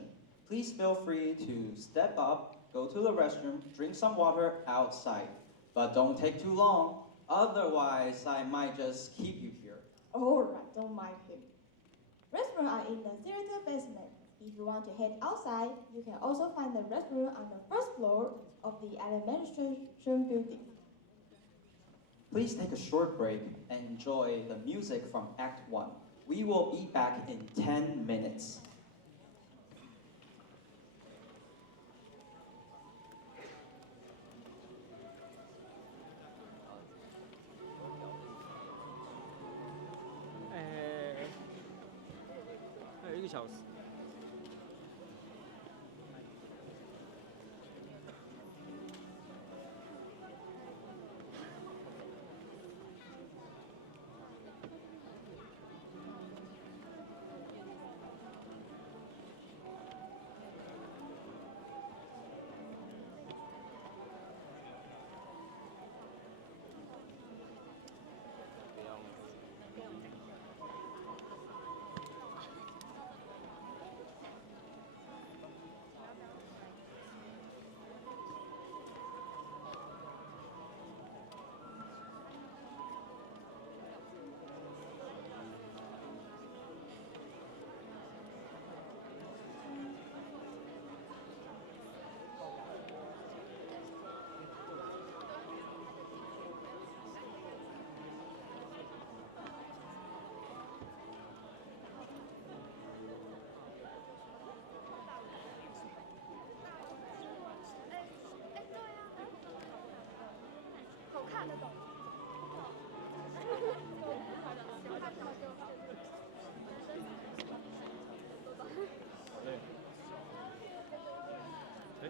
Please feel free to step up, go to the restroom, drink some water outside. But don't take too long, otherwise I might just keep you here. Alright, don't mind him. Restrooms are in the theater basement. If you want to head outside, you can also find the restroom on the first floor of the administration building. Please take a short break and enjoy the music from Act 1. We will be back in 10 minutes. 看得懂。对。哎。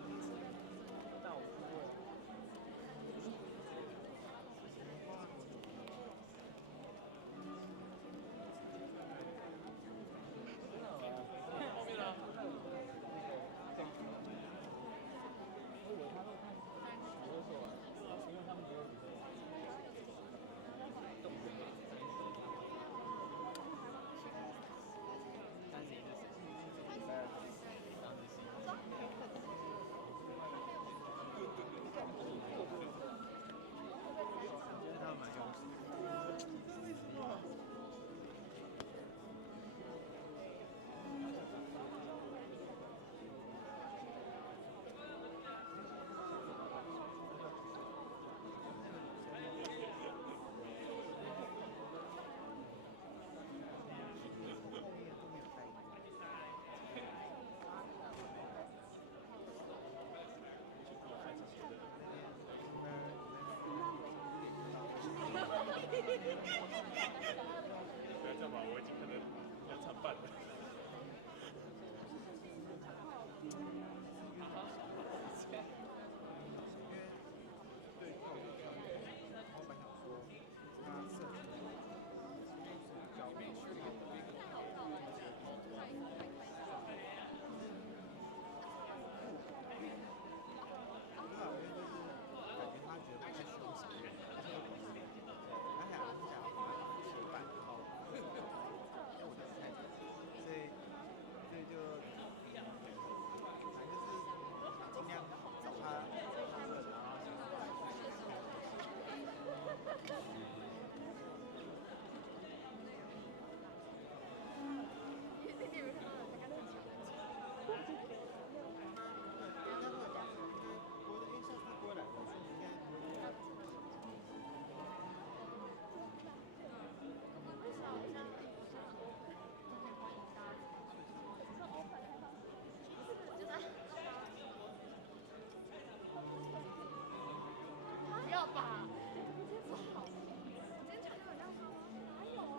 不要这样吧，我已经可能要惨半了。不要吧，今天不好。今天场有这样说吗？哪有啊？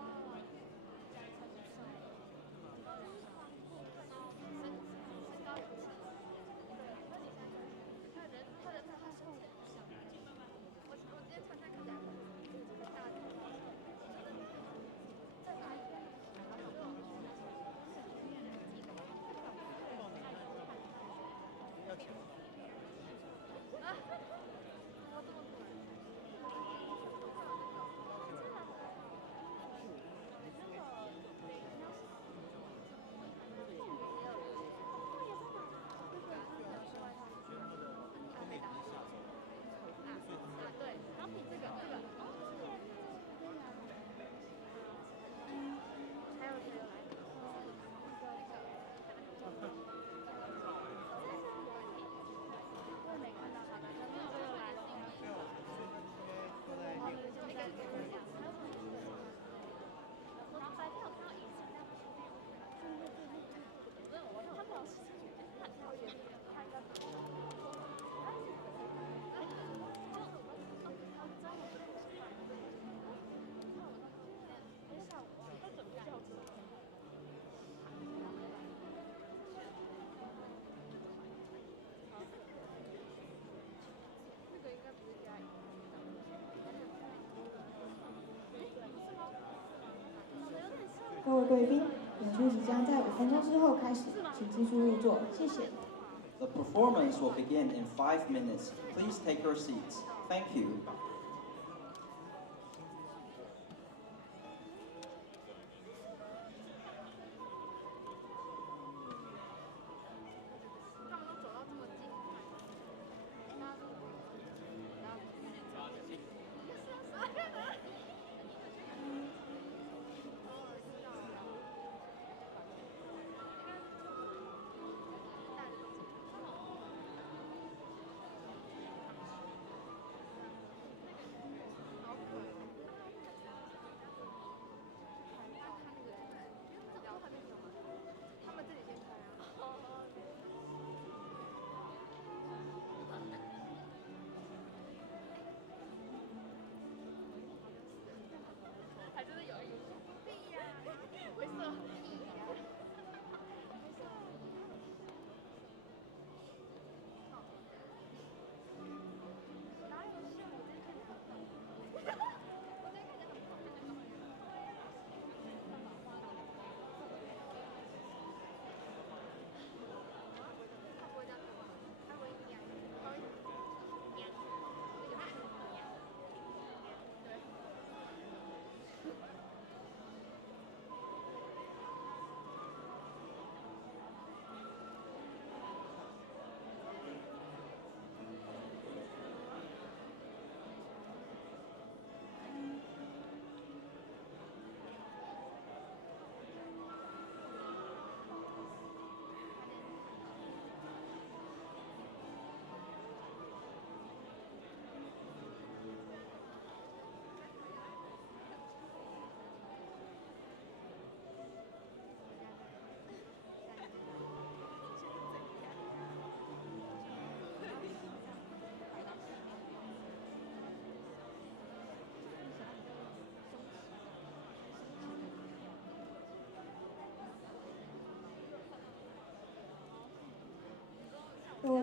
身高有70。那你现在他人他身材不小。我今天穿在看起来很大的。在哪一边？要钱吗？啊！我这么突然。对，然后你这个，还有谁来？我也没看到他们，可能这个来了。然后白天有看到影子，但不是那种。没有，他没有视觉，他有点，他应该不是。各位贵宾，演出即将在5分钟之后开始，请记住入座，谢谢。The performance will begin in 5 minutes. Please take your seats. Thank you.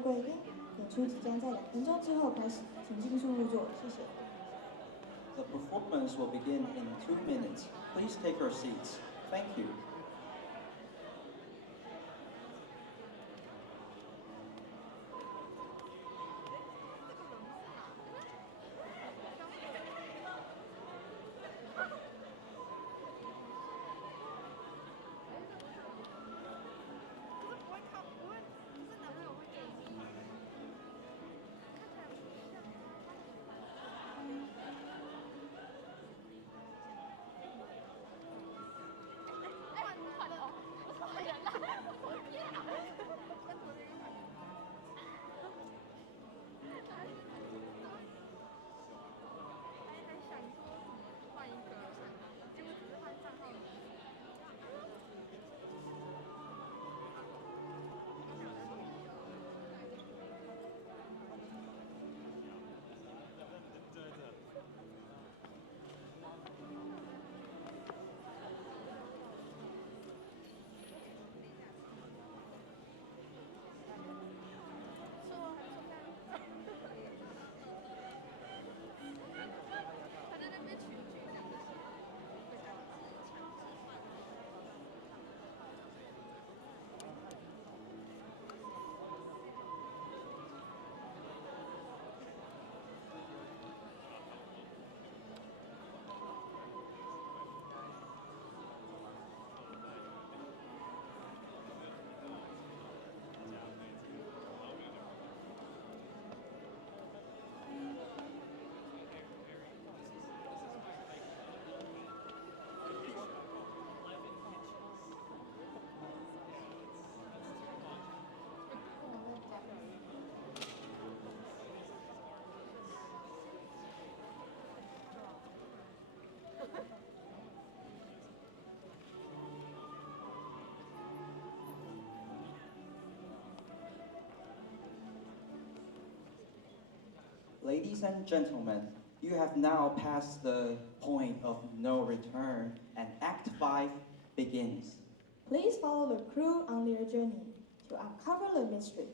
贵宾，演出即将在2分钟之后开始，请尽速入座，谢谢。The performance will begin in 2 minutes. Please take your seats. Thank you. Ladies and gentlemen, you have now passed the point of no return, and Act 5 begins. Please follow the crew on their journey to uncover the mystery.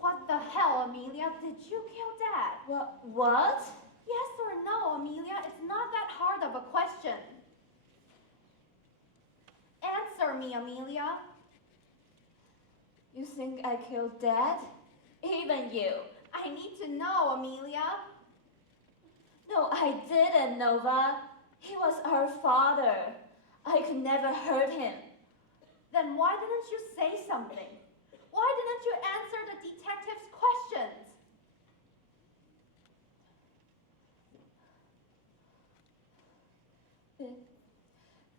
What the hell, Amelia? Did you kill Dad? What? Yes or no, Amelia? It's not that hard of a question. Answer me, Amelia. You think I killed Dad? Even you. I need to know, Amelia. No, I didn't, Nova. He was our father. I could never hurt him. Then why didn't you say something? Why didn't you answer the detective's questions?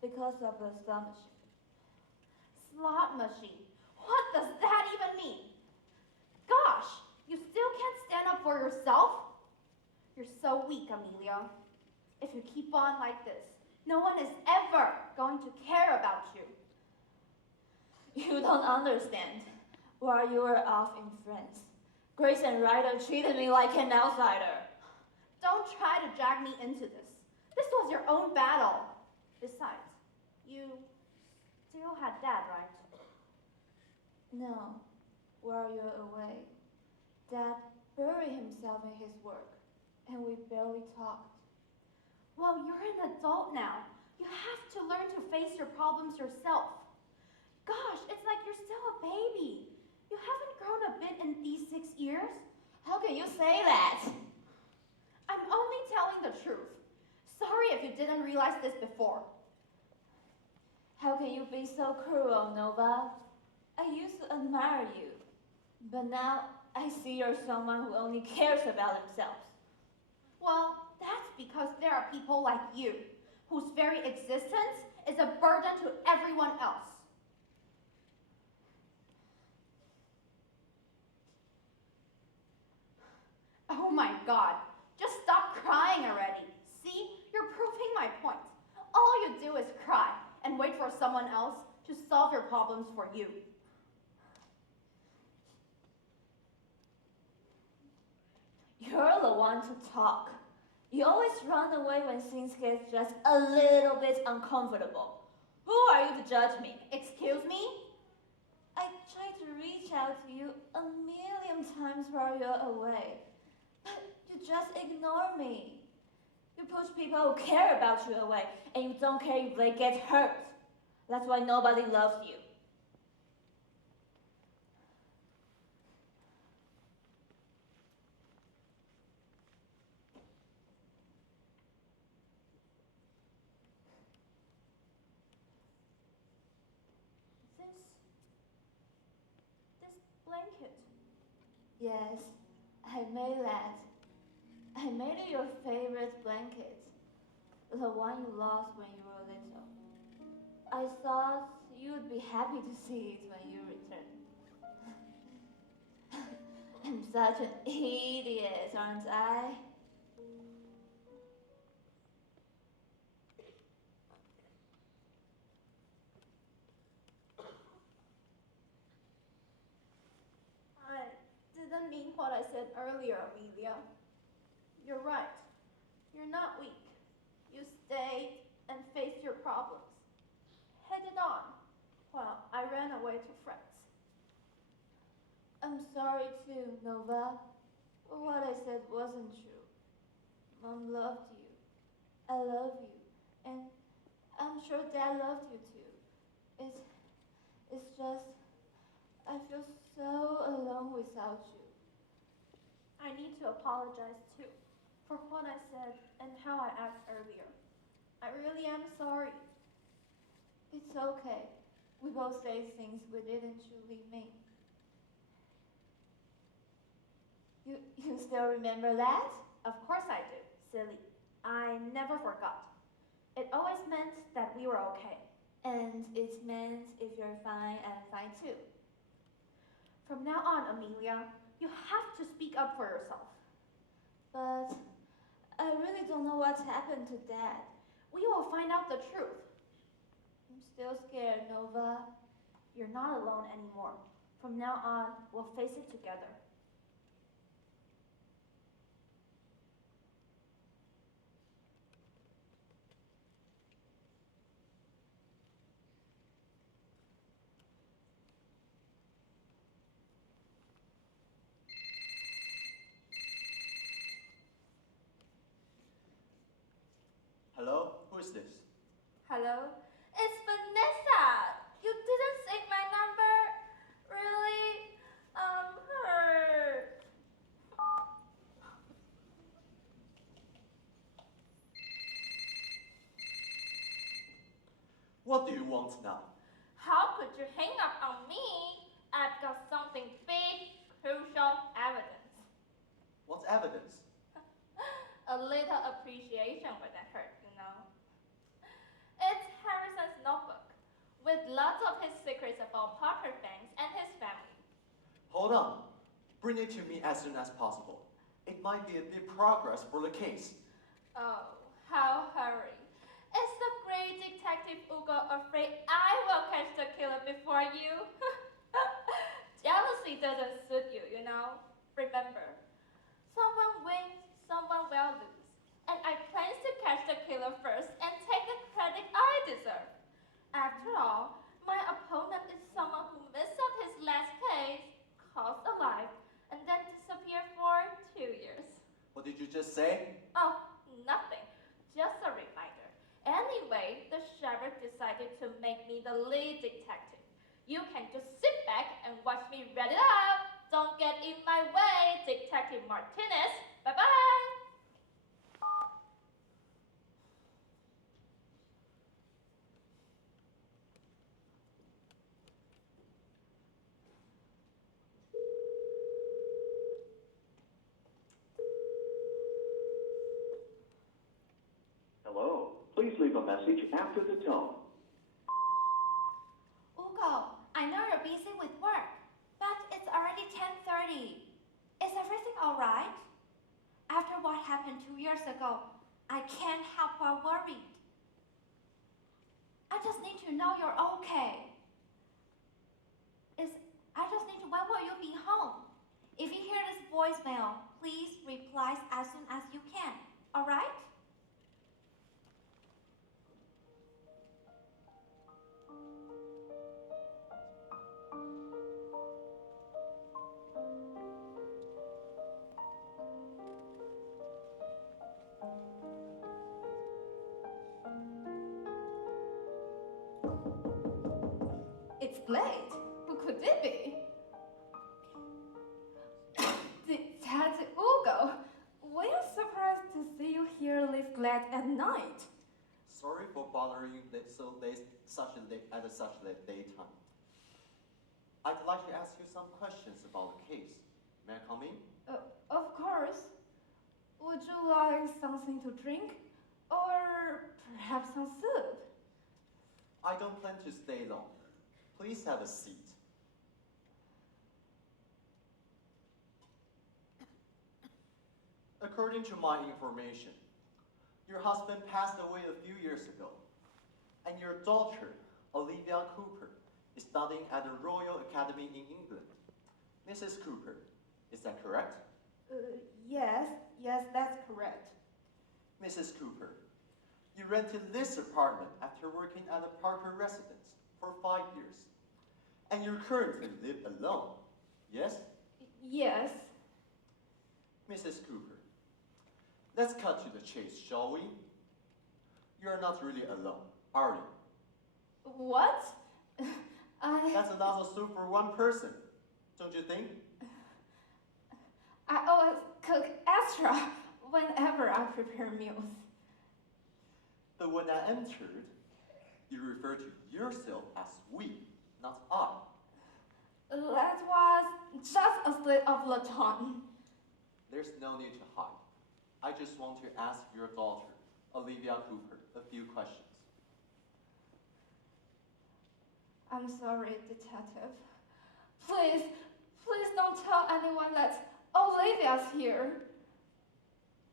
Because of the slot machine. Slot machine? What does that even mean? Gosh, you still can't stand up for yourself? You're so weak, Amelia. If you keep on like this, no one is ever going to care about you. You don't understand. While you were off in France, Grace and Ryder treated me like an outsider. Don't try to drag me into this. This was your own battle. Besides, you still had Dad, right? No. While you were away, Dad buried himself in his work, and we barely talked. Well, you're an adult now. You have to learn to face your problems yourself. Gosh, it's like you're still a baby. You haven't grown a bit in these 6 years. How can you say that? I'm only telling the truth. Sorry if you didn't realize this before. How can you be so cruel, Nova? I used to admire you, but now I see you're someone who only cares about themselves. Well, that's because there are people like you, whose very existence is a burden to everyone else. Oh my God, just stop crying do is cry and wait for someone else to solve your problems for you. You're the one to talk. You always run away when things get just a little bit uncomfortable. Who are you to judge me? Excuse me? I tried to reach out to you a million times while you're away, but you just ignore me. You push people who care about you away, and you don't care if they get hurt. That's why nobody loves you. This blanket. Yes, I made that. I made it your favorite blanket. The one you lost when you were little. I thought you'd be happy to see it when you returned. I'm such an idiot, aren't I? I didn't mean what I said earlier, Amelia. You're right. You're not weak. You stayed and faced your problems. Headed on, while I ran away to France. I'm sorry too, Nova. What I said wasn't true. Mom loved you. I love you. And I'm sure Dad loved you too. It's just, I feel so alone without you. I need to apologize too for what I said and how I acted earlier. I really am sorry. It's okay. We both say things we didn't truly mean. You still remember that? Of course I do, silly. I never forgot. It always meant that we were okay. And it meant if you're fine, I'm fine too. From now on, Amelia, you have to speak up for yourself. But I really don't know what's happened to Dad. We will find out the truth. I'm still scared, Nova. You're not alone anymore. From now on, we'll face it together. Hello? Who is this? Hello? It's Vanessa! You didn't save my number? Really? I'm hurt. What do you want now? How could you hang up on me? I've got something big, crucial evidence. What evidence? A little appreciation wouldn't hurt, you know. It's Harrison's notebook, with lots of his secrets about Parker Banks and his family. Hold on. Bring it to me as soon as possible. It might be a big progress for the case. Oh, how hurry. Is the great detective Ugo afraid I will catch the killer before you? Jealousy doesn't suit you, you know. Remember, someone wins, someone will lose. And I plan to catch the killer first and take the credit I deserve. After all, my opponent is someone who messed up his last case, caused a life, and then disappeared for 2 years. What did you just say? Oh, nothing. Just a reminder. Anyway, the sheriff decided to make me the lead detective. You can just sit back and watch me read it out. Don't get in my way, Detective Martinez. Bye-bye. Hello. Please leave a message after the tone. Ugo, I know you're busy with work, but it's already 10:30. Is everything all right? After what happened 2 years ago, I can't help but worried. voicemail. Please reply as soon as you can. All right? It's Blade. Who could it be? Detective Ugo, we are surprised to see you here this glad at night. Sorry for bothering you at such a late daytime. I'd like to ask you some questions about the case. May I come in? Of course. Would you like something to drink? Or perhaps some soup? I don't plan to stay long. Please have a seat. According to my information, your husband passed away a few years ago, and your daughter, Olivia Cooper, is studying at the Royal Academy in England. Mrs. Cooper, is that correct? Yes, that's correct. Mrs. Cooper, you rented this apartment after working at a Parker residence for 5 years, and you currently live alone, yes? Yes. Mrs. Cooper, let's cut to the chase, shall we? You're not really alone, are you? What? That's a lot of soup for one person, don't you think? I always cook extra whenever I prepare meals. But when I entered, you referred to yourself as we, not I. That was just a slip of the tongue. There's no need to hide. I just want to ask your daughter, Olivia Cooper, a few questions. I'm sorry, detective. Please don't tell anyone that Olivia's here.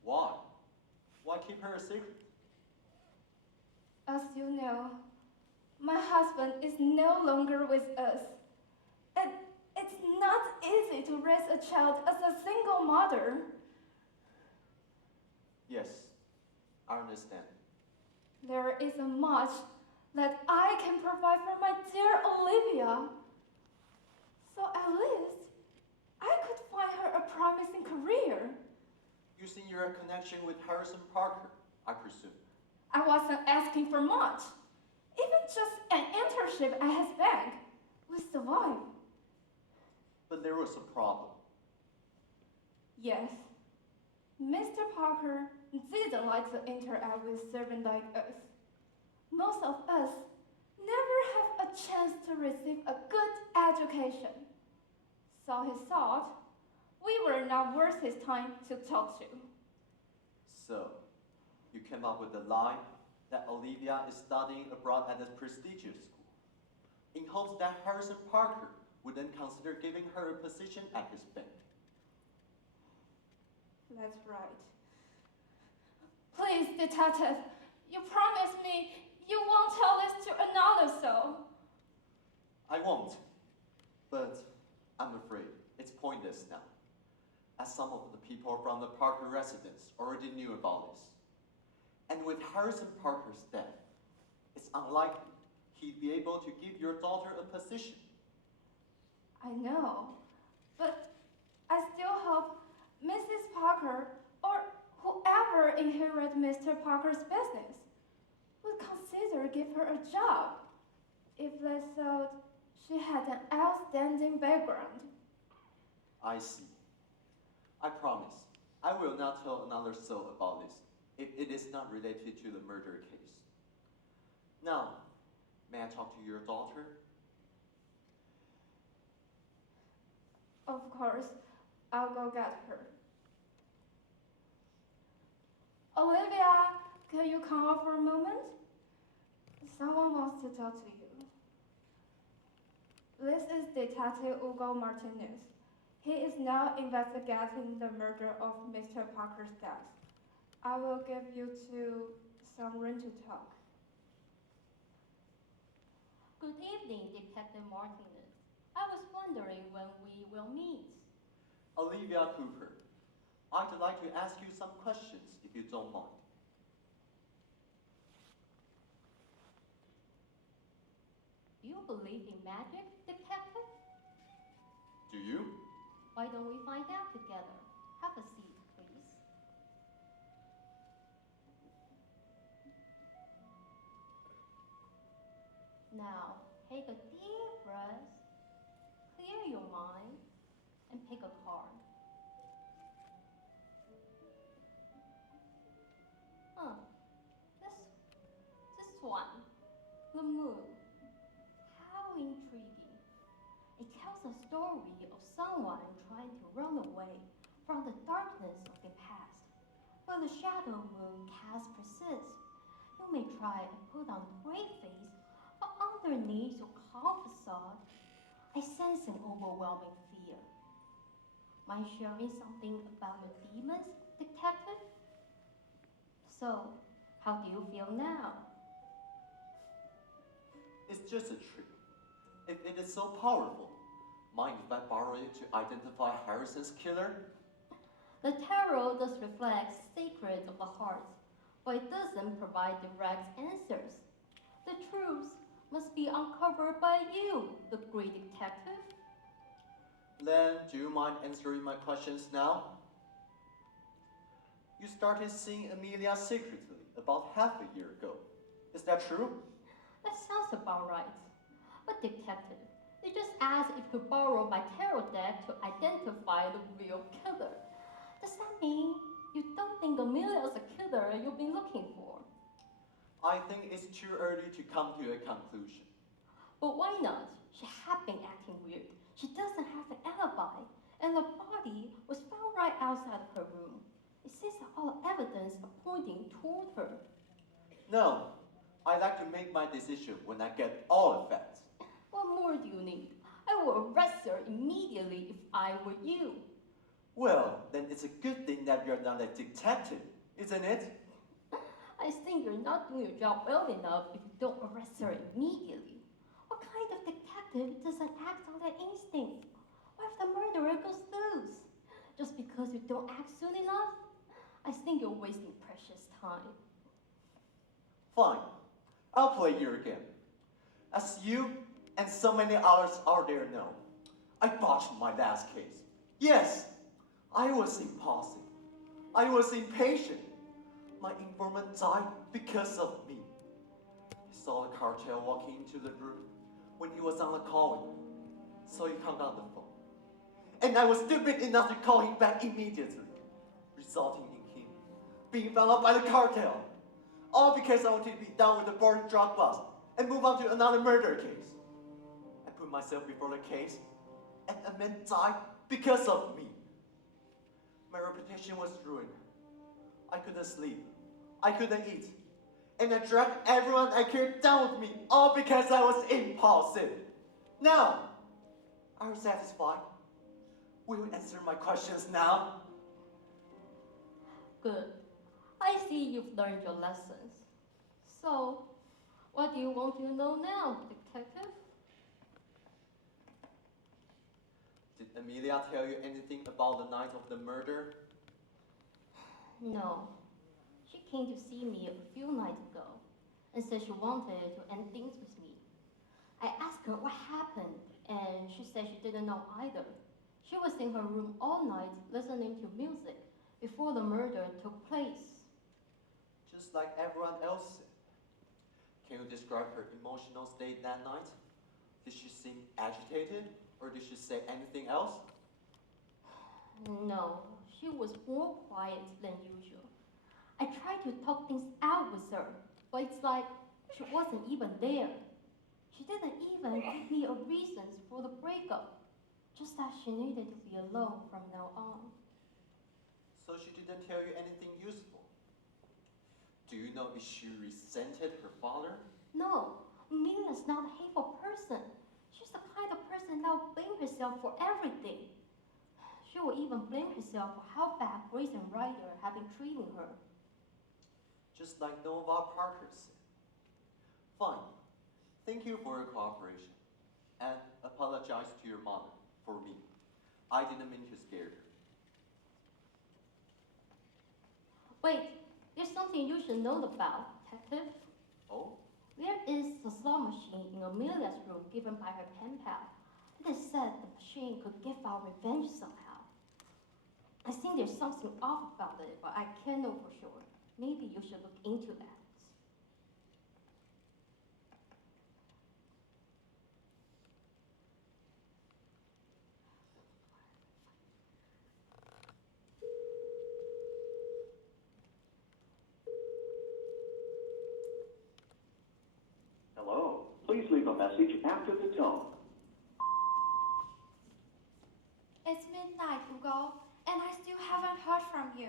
Why? Why keep her a secret? As you know, my husband is no longer with us. And it's not easy to raise a child as a single mother. Yes, I understand. There isn't much that I can provide for my dear Olivia. So at least I could find her a promising career. Using your connection with Harrison Parker, I presume. I wasn't asking for much. Even just an internship at his bank would survive. But there was a problem. Yes. Mr. Parker didn't like to interact with servants like us. Most of us never have a chance to receive a good education. So he thought we were not worth his time to talk to. So, you came up with the lie that Olivia is studying abroad at a prestigious school, in hopes that Harrison Parker would then consider giving her a position at his bank. That's right. Please, detective, you promised me you won't tell this to another soul. I won't, but I'm afraid it's pointless now, as some of the people from the Parker residence already knew about this. And with Harrison Parker's death, it's unlikely he'd be able to give your daughter a position. I know, but I still hope Mrs. Parker or whoever inherits Mr. Parker's business would consider give her a job if they thought she had an outstanding background. I see. I promise, I will not tell another soul about this if it is not related to the murder case. Now, may I talk to your daughter? Of course, I'll go get her. Olivia, can you come up for a moment? Someone wants to talk to you. This is Detective Ugo Martinez. He is now investigating the murder of Mr. Parker's death. I will give you two some room to talk. Good evening, Detective Martinez. I was wondering when we will meet. Olivia Cooper, I'd like to ask you some questions if you don't mind. Do you believe in magic, detective? Do you? Why don't we find out together? Have a seat, please. Now, take a deep breath, clear your mind, and pick a card. This one, the moon. How intriguing. It tells a story of someone trying to run away from the darkness of the past. While the shadow moon cast persists, you may try and put on a brave face, but underneath your calm facade, I sense an overwhelming fear. Mind sharing something about your demons, detective? So, how do you feel now? It's just a trick. If it is so powerful, mind if I borrow it to identify Harrison's killer? The tarot does reflect secrets of the heart, but it doesn't provide direct answers. The truth must be uncovered by you, the great detective. Then, do you mind answering my questions now? You started seeing Amelia secretly about half a year ago. Is that true? That sounds about right. But detective, you just asked if you could borrow my tarot deck to identify the real killer. Does that mean you don't think Amelia is the killer you've been looking for? I think it's too early to come to a conclusion. But why not? She had been acting weird. She doesn't have an alibi, and the body was found right outside her room. It seems that all evidence are pointing toward her. No, I like to make my decision when I get all the facts. What more do you need? I will arrest her immediately if I were you. Well, then it's a good thing that you're not a detective, isn't it? I think you're not doing your job well enough if you don't arrest her immediately. What kind of detective doesn't act on their instinct? What if the murderer goes loose? Just because you don't act soon enough? I think you're wasting precious time. Fine, I'll play you again. As you and so many others out there know, I botched my last case. Yes, I was impulsive. I was impatient. My informant died because of me. He saw the cartel walking into the room when he was on the call with me, so he hung on the phone. And I was stupid enough to call him back immediately, resulting in him being found out by the cartel. All because I wanted to be done with the boring drug bust and move on to another murder case. I put myself before the case, and a man died because of me. My reputation was ruined. I couldn't sleep. I couldn't eat. And I dragged everyone I cared down with me, all because I was impulsive. Now, are you satisfied? Will you answer my questions now? Good. I see you've learned your lessons. So, what do you want to know now, detective? Did Amelia tell you anything about the night of the murder? No. She came to see me a few nights ago and said she wanted to end things with me. I asked her what happened, and she said she didn't know either. She was in her room all night listening to music before the murder took place. Just like everyone else said. Can you describe her emotional state that night? Did she seem agitated, or did she say anything else? No, she was more quiet than usual. I tried to talk things out with her, but it's like she wasn't even there. She didn't even give me a reason for the breakup, just that she needed to be alone from now on. So she didn't tell you anything useful? Do you know if she resented her father? No, Amelia's not a hateful person. She's the kind of person that will blame herself for everything. She will even blame herself for how bad Grace and Ryder have been treating her. Just like Nova Parker said. Fine. Thank you for your cooperation. And apologize to your mother for me. I didn't mean to scare her. Wait, there's something you should know about, Detective. Oh? There is a slot machine in Amelia's room given by her pen pal. It is said the machine could give out revenge somehow. I think there's something off about it, but I can't know for sure. Maybe you should look into that. Hello. Please leave a message after the tone. It's midnight, Hugo, and I still haven't heard from you.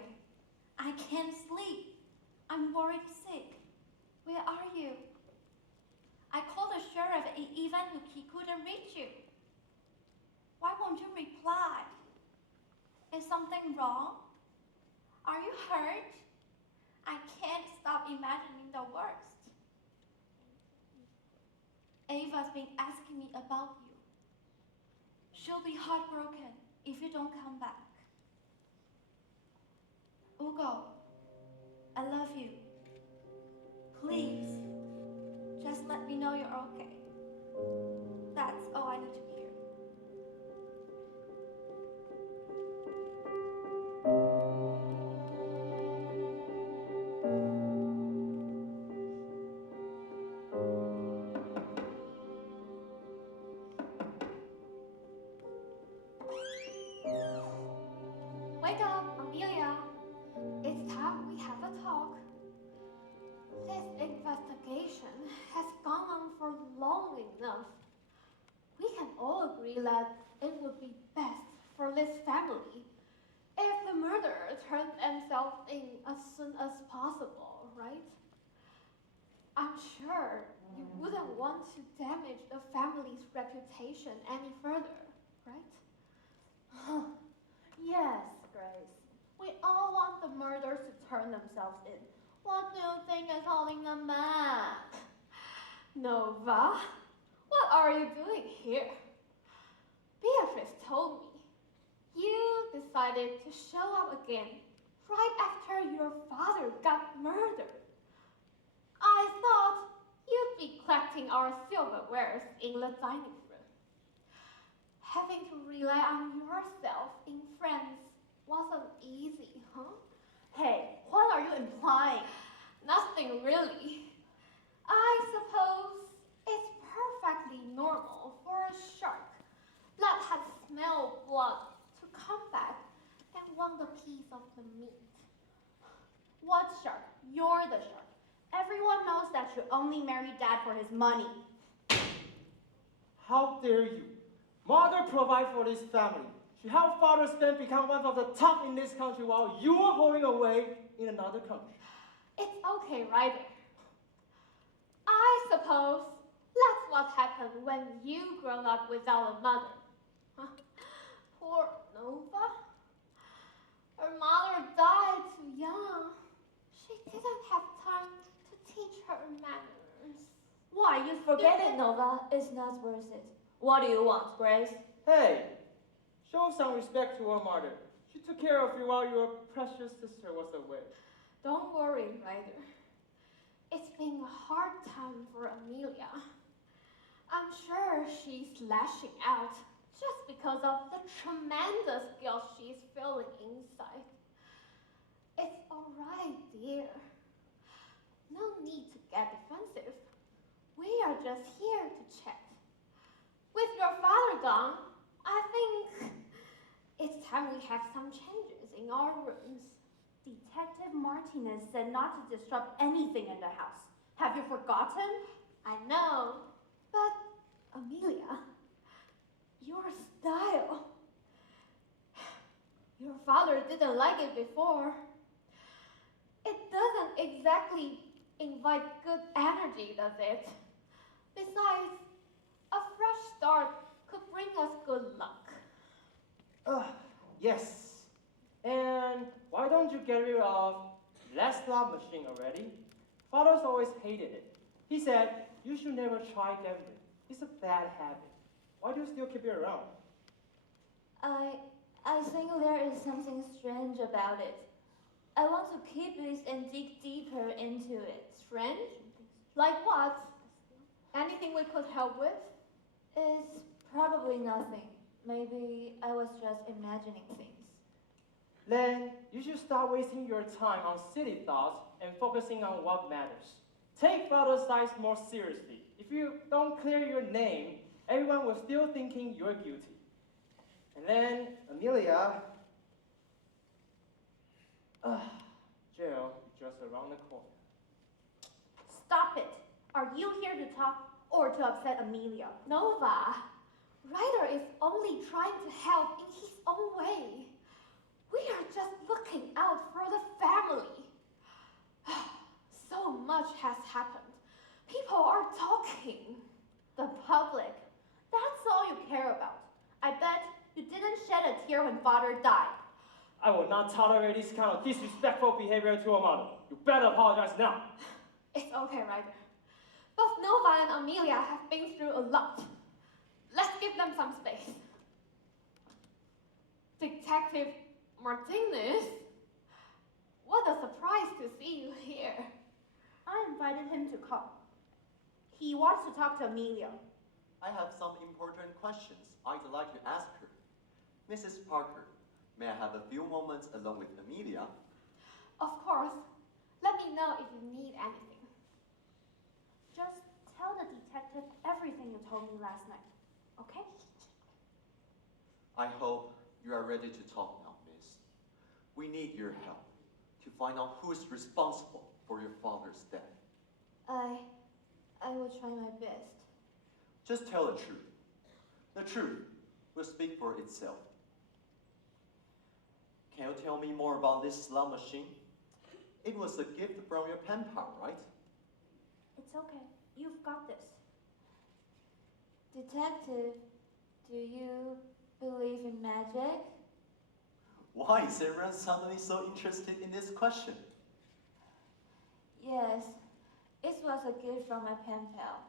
I can't sleep. I'm worried sick. Where are you? I called the sheriff even he couldn't reach you. Why won't you reply? Is something wrong? Are you hurt? I can't stop imagining the worst. Ava's been asking me about you. She'll be heartbroken if you don't come back. Hugo, I love you. Please, just let me know you're okay. That's all I need to hear. Wake up, Amelia. It's time we have a talk. This investigation has gone on for long enough. We can all agree that it would be best for this family if the murderer turned themselves in as soon as possible, right? I'm sure you wouldn't want to damage the family's reputation any further, right? Yes, Grace. We all want the murderers to turn themselves in. What do you think is holding them back? Nova, what are you doing here? Beatrice told me you decided to show up again right after your father got murdered. I thought you'd be collecting our silverwares in the dining room. Having to rely on yourself in friends wasn't easy, huh? Hey, what are you implying? Nothing really. I suppose it's perfectly normal for a shark that has smelled blood to come back and want a piece of the meat. What shark? You're the shark. Everyone knows that you only married Dad for his money. How dare you? Mother provide for this family. She helped Father Stan become one of the top in this country while you are holding away in another country. It's okay, Ryder. I suppose that's what happened when you grown up without a mother. Huh? Poor Nova. Her mother died too young. She didn't have time to teach her manners. Why, you forget it, Nova. It's not worth it. What do you want, Grace? Hey, show some respect to her mother. She took care of you while your precious sister was away. Don't worry, Ryder. It's been a hard time for Amelia. I'm sure she's lashing out just because of the tremendous guilt she's feeling inside. It's all right, dear. No need to get defensive. We are just here to chat. With your father gone, I think it's time we have some changes in our rooms. Detective Martinez said not to disrupt anything in the house. Have you forgotten? I know, but Amelia, your style. Your father didn't like it before. It doesn't exactly invite good energy, does it? Besides, a fresh start could bring us good luck. Yes. And why don't you get rid of that slot machine already? Father's always hated it. He said you should never try gambling. It's a bad habit. Why do you still keep it around? I think there is something strange about it. I want to keep it and dig deeper into it. Strange? Like what? Anything we could help with? It's probably nothing. Maybe I was just imagining things. Then you should start wasting your time on silly thoughts and focusing on what matters. Take father science more seriously. If you don't clear your name, everyone will still thinking you're guilty. And then, Amelia, jail is just around the corner. Stop it. Are you here to talk or to upset Amelia? Nova, Ryder is only trying to help in his own way. We are just looking out for the family. So much has happened. People are talking. The public. That's all you care about. I bet you didn't shed a tear when father died. I will not tolerate this kind of disrespectful behavior to a mother. You better apologize now. It's okay, Ryder. Both Nova and Amelia have been through a lot. Let's give them some space. Detective Martinez, what a surprise to see you here. I invited him to come. He wants to talk to Amelia. I have some important questions I'd like to ask her. Mrs. Parker, may I have a few moments along with Amelia? Of course. Let me know if you need anything. Just tell the detective everything you told me last night, okay? I hope you are ready to talk now, miss. We need your help to find out who is responsible for your father's death. I will try my best. Just tell the truth. The truth will speak for itself. Can you tell me more about this slot machine? It was a gift from your pen pal, right? It's okay. You've got this. Detective, do you believe in magic? Why is everyone suddenly so interested in this question? Yes, it was a gift from my pen pal.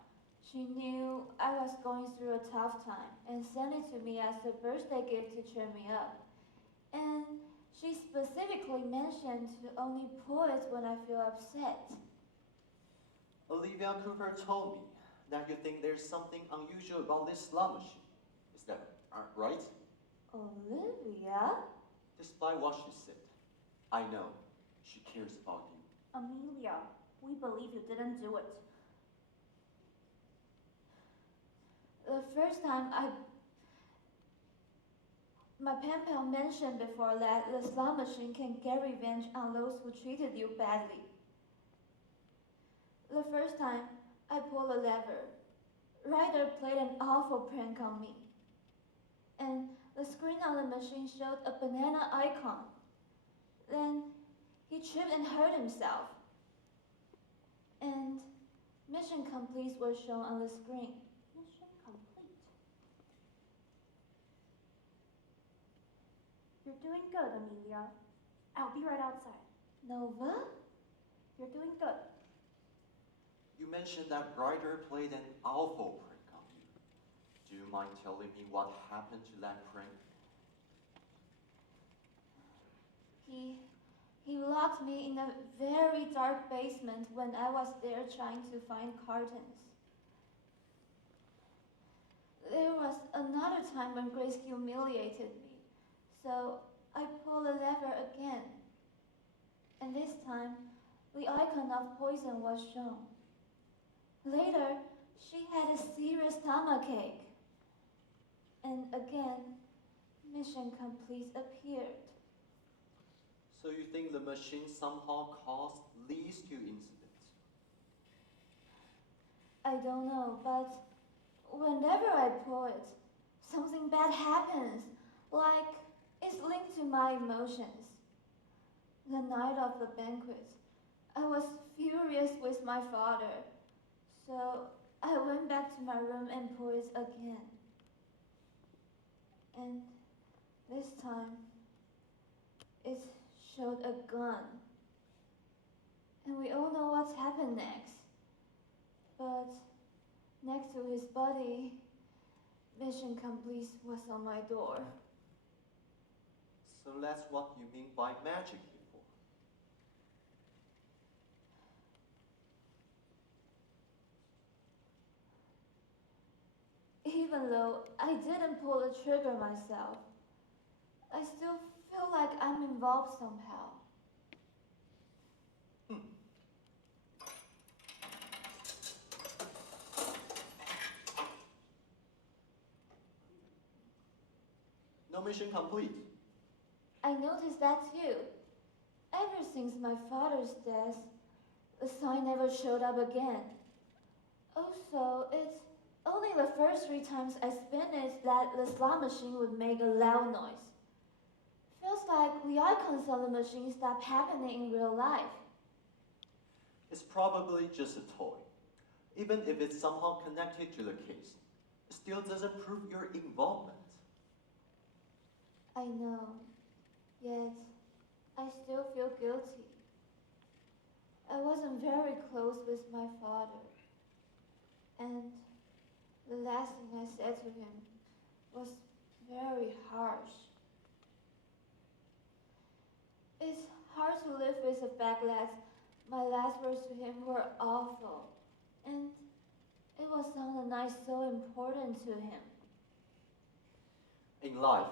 She knew I was going through a tough time and sent it to me as a birthday gift to cheer me up. And she specifically mentioned to only pull it when I feel upset. Olivia Cooper told me that you think there's something unusual about this slot machine. Is that right? Olivia? Despite what she said, I know she cares about you. Amelia, we believe you didn't do it. The first time my pen pal mentioned before that the slot machine can get revenge on those who treated you badly. The first time I pulled a lever, Ryder played an awful prank on me. And the screen on the machine showed a banana icon. Then he tripped and hurt himself. And mission complete was shown on the screen. Mission complete. You're doing good, Amelia. I'll be right outside. Nova? You're doing good. You mentioned that Ryder played an awful prank on you. Do you mind telling me what happened to that prank? He locked me in a very dark basement when I was there trying to find cartons. There was another time when Grace humiliated me, so I pulled the lever again. And this time, the icon of poison was shown. Later, she had a serious stomachache. And again, mission complete appeared. So you think the machine somehow caused these two incidents? I don't know, but whenever I pull it, something bad happens, like it's linked to my emotions. The night of the banquet, I was furious with my father, so I went back to my room and pulled it again. And this time, it showed a gun. And we all know what's happened next. But next to his body, mission complete was on my door. So that's what you mean by magic before. Even though I didn't pull the trigger myself, I still feel like I'm involved somehow. No mission complete. I noticed that too. Ever since my father's death, the sign never showed up again. Also, it's only the first 3 times I spin it that the slot machine would make a loud noise. Feels like the icons on the machine stop happening in real life. It's probably just a toy. Even if it's somehow connected to the case, it still doesn't prove your involvement. I know, yet I still feel guilty. I wasn't very close with my father, and the last thing I said to him was very harsh. It's hard to live with the fact that my last words to him were awful, and it was on a night so important to him. In life,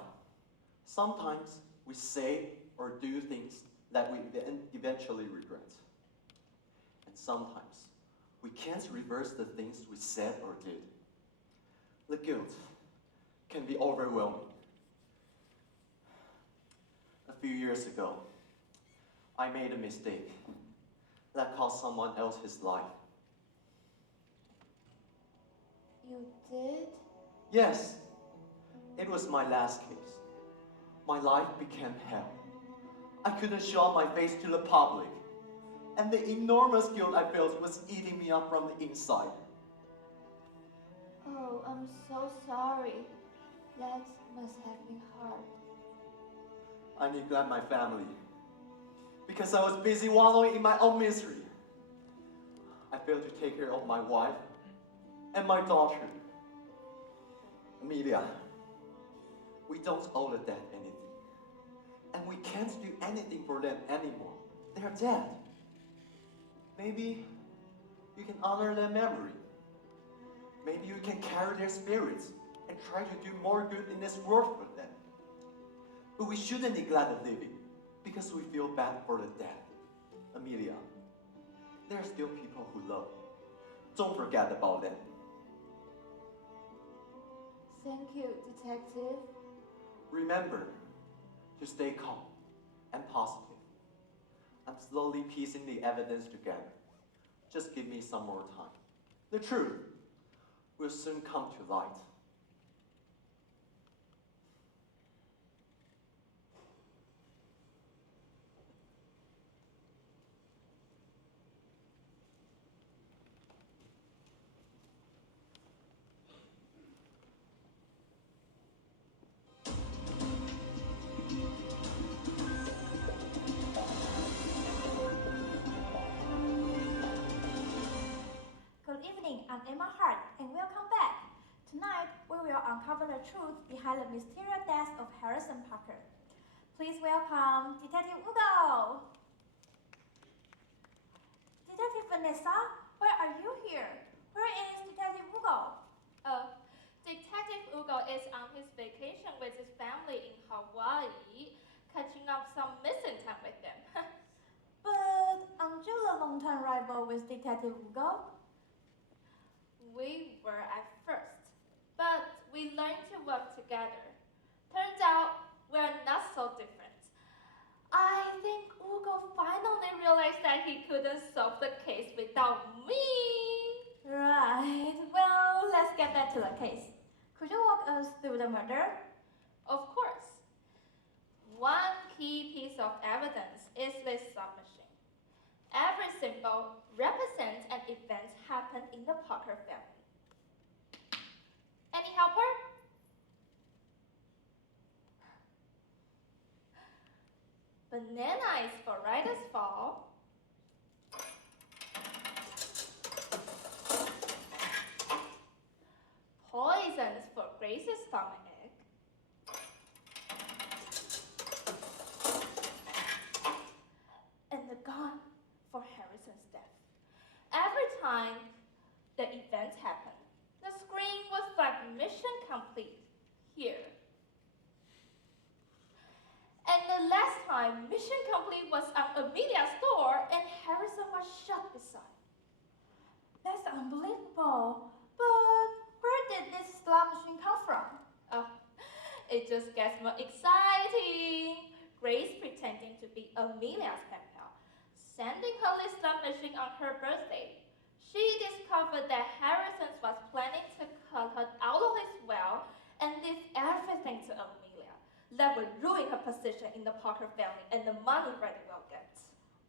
sometimes we say or do things that we eventually regret. And sometimes we can't reverse the things we said or did. The guilt can be overwhelming. A few years ago, I made a mistake that cost someone else his life. You did? Yes, it was my last case. My life became hell. I couldn't show my face to the public, and the enormous guilt I felt was eating me up from the inside. Oh, I'm so sorry. That must have been hard. I neglected my family because I was busy wallowing in my own misery. I failed to take care of my wife and my daughter. Amelia, we don't owe the dead anything. And we can't do anything for them anymore. They're dead. Maybe you can honor their memory. Maybe you can carry their spirits and try to do more good in this world for them. But we shouldn't neglect the living because we feel bad for the dead. Amelia, there are still people who love you. Don't forget about them. Thank you, Detective. Remember to stay calm and positive. I'm slowly piecing the evidence together. Just give me some more time. The truth will soon come to light. Good evening, I'm Emma Hart, and welcome back. Tonight, we will uncover the truth behind the mysterious death of Harrison Parker. Please welcome Detective Ugo. Detective Vanessa, why are you here? Where is Detective Ugo? Oh, Detective Ugo is on his vacation with his family in Hawaii, catching up some missing time with them. But aren't you the long-time rival with Detective Ugo? We were at first, but we learned to work together. Turns out we're not so different. I think Ugo finally realized that he couldn't solve the case without me. Right, well, let's get back to the case. Could you walk us through the murder? Of course. One key piece of evidence is this submachine. Every symbol represents an event happened in the Parker family. Any helper? Banana is for Ryder's fall. Poisons for Grace's stomachache. complete here. And the last time mission complete was on Amelia's door and Harrison was shot beside. That's unbelievable. But where did this slot machine come from? It just gets more exciting. Grace pretending to be Amelia's pen pal, sending her this slot machine on her birthday. She discovered that Harrison was planning to cut her out of his well and leave everything to Amelia. That would ruin her position in the Parker family and the money Reddy will get.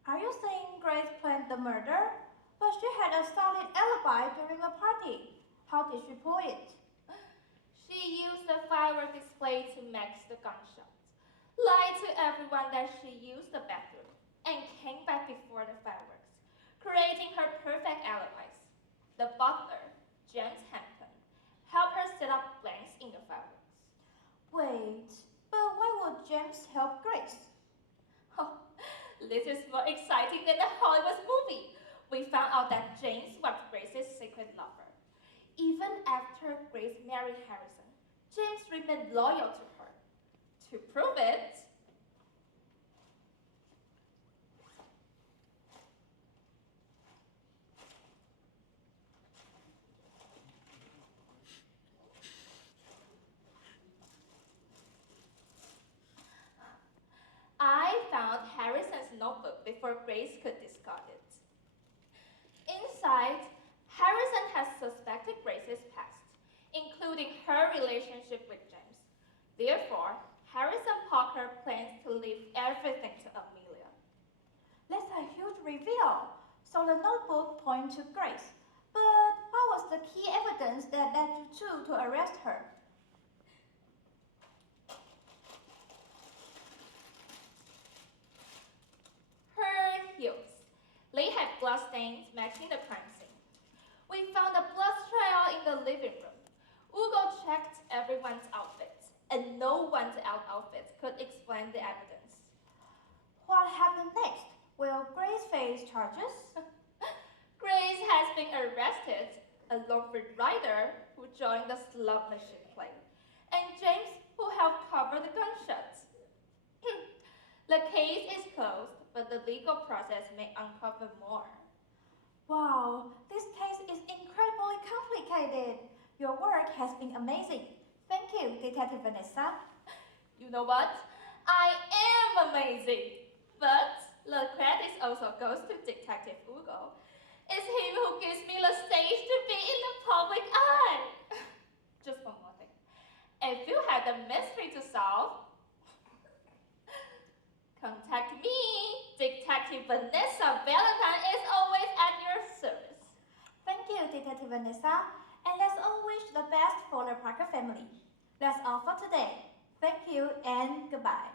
Are you saying Grace planned the murder? But she had a solid alibi during a party. How did she pull it? She used the firework display to match the gunshots, lied to everyone that she used the bathroom, and came back before the fireworks, creating her perfect alibis. The butler, James Hampton, helped her set up blanks in the fireworks. Wait, but why would James help Grace? Oh, this is more exciting than the Hollywood movie. We found out that James was Grace's secret lover. Even after Grace married Harrison, James remained loyal to her. To prove it, I found Harrison's notebook before Grace could discard it. Inside, Harrison has suspected Grace's past, including her relationship with James. Therefore, Harrison Parker plans to leave everything to Amelia. That's a huge reveal. So the notebook points to Grace. But what was the key evidence that led you two to arrest her? Her heels. They had blood stains matching the crime scene. We found a blood trail in the living room. Ugo checked everyone's outfits, and no one's outfit could explain the evidence. What happened next? Will Grace face charges? Grace has been arrested, along with Ryder, who joined the slot machine play, and James, who helped cover the gunshots. The case is closed, but the legal process may uncover more. Wow, this case is incredibly complicated. Your work has been amazing. Thank you, Detective Vanessa. You know what? I am amazing. But the credit also goes to Detective Ugo. It's him who gives me the stage to be in the public eye. Just one more thing. If you have a mystery to solve, contact me. Detective Vanessa Valentine is always at your service. Thank you, Detective Vanessa. And let's all wish the best for the Parker family. That's all for today. Thank you and goodbye.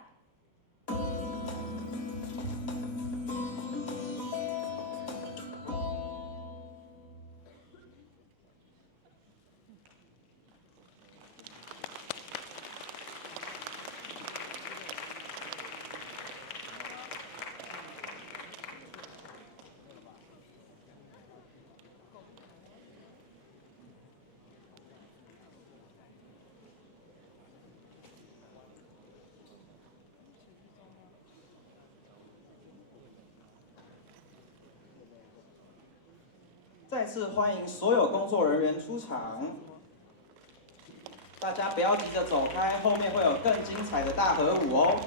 再次欢迎所有工作人员出场，大家不要急着走开，后面会有更精彩的大合舞哦。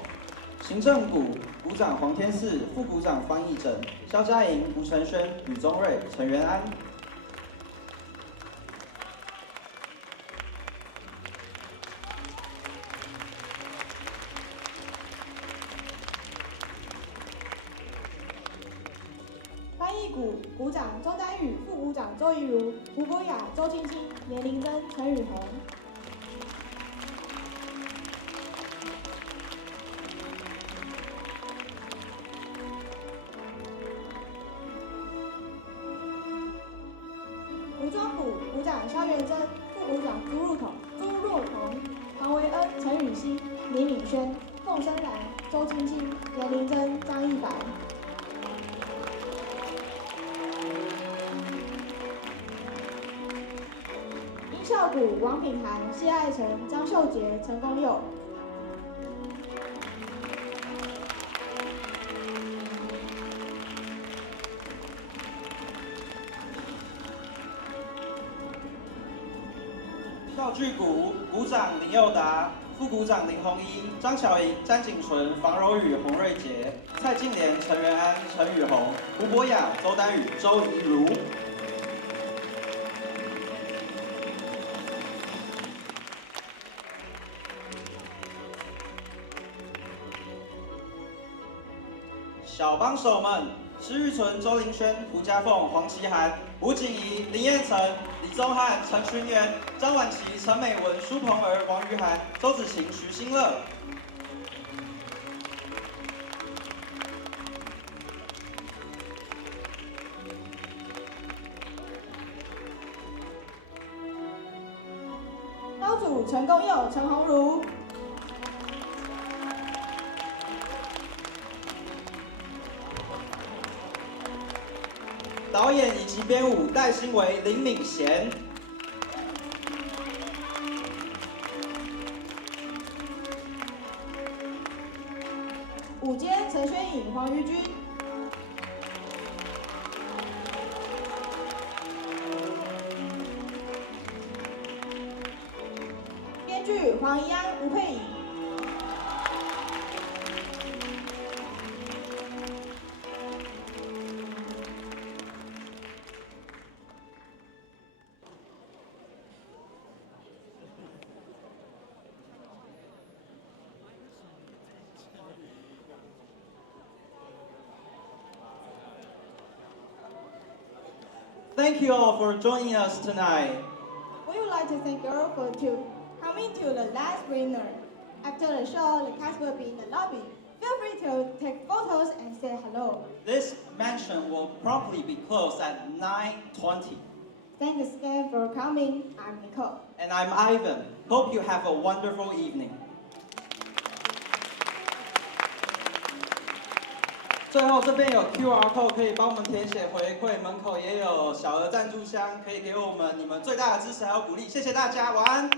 行政股股长黄天赐，副股长方义正、肖佳莹、吴承轩、吕宗瑞、陈元安。翻译股股长周丹宇，副股长周怡如、胡博雅、周青青、严玲珍、陈雨虹。服装股股长肖元珍，副股长朱若彤、唐维恩、陈雨欣、李敏轩、凤生兰、周青青、严玲珍、张一白。音效鼓王品涵、谢爱成、张秀杰、陈公佑。道具鼓鼓掌林佑达，副鼓掌林弘一、张巧莹、詹景纯、房柔宇、洪瑞杰、蔡静莲、陈元安、陈宇宏、胡博雅、周丹宇、周怡如。小帮手们：施玉纯、周林轩、胡家凤、黄绮涵、吴景怡、林彦成、李宗翰、陈群元、张婉琪、陈美文、舒鹏儿、王于涵、周子晴、徐新乐。刀主陈公佑、陈鸿儒。导演以及编舞戴新维、林敏贤。舞监陈宣颖、黄瑜君。编剧黄怡安、吴佩仪。Thank you all for joining us tonight. We would like to thank you all for coming to the last winner. After the show, the cast will be in the lobby. Feel free to take photos and say hello. This mansion will promptly be closed at 9:20. Thanks again for coming. I'm Nicole. And I'm Ivan. Hope you have a wonderful evening. 最后这边有 QR code 可以帮我们填写回馈，门口也有小额赞助箱，可以给我们你们最大的支持还有鼓励，谢谢大家，晚安。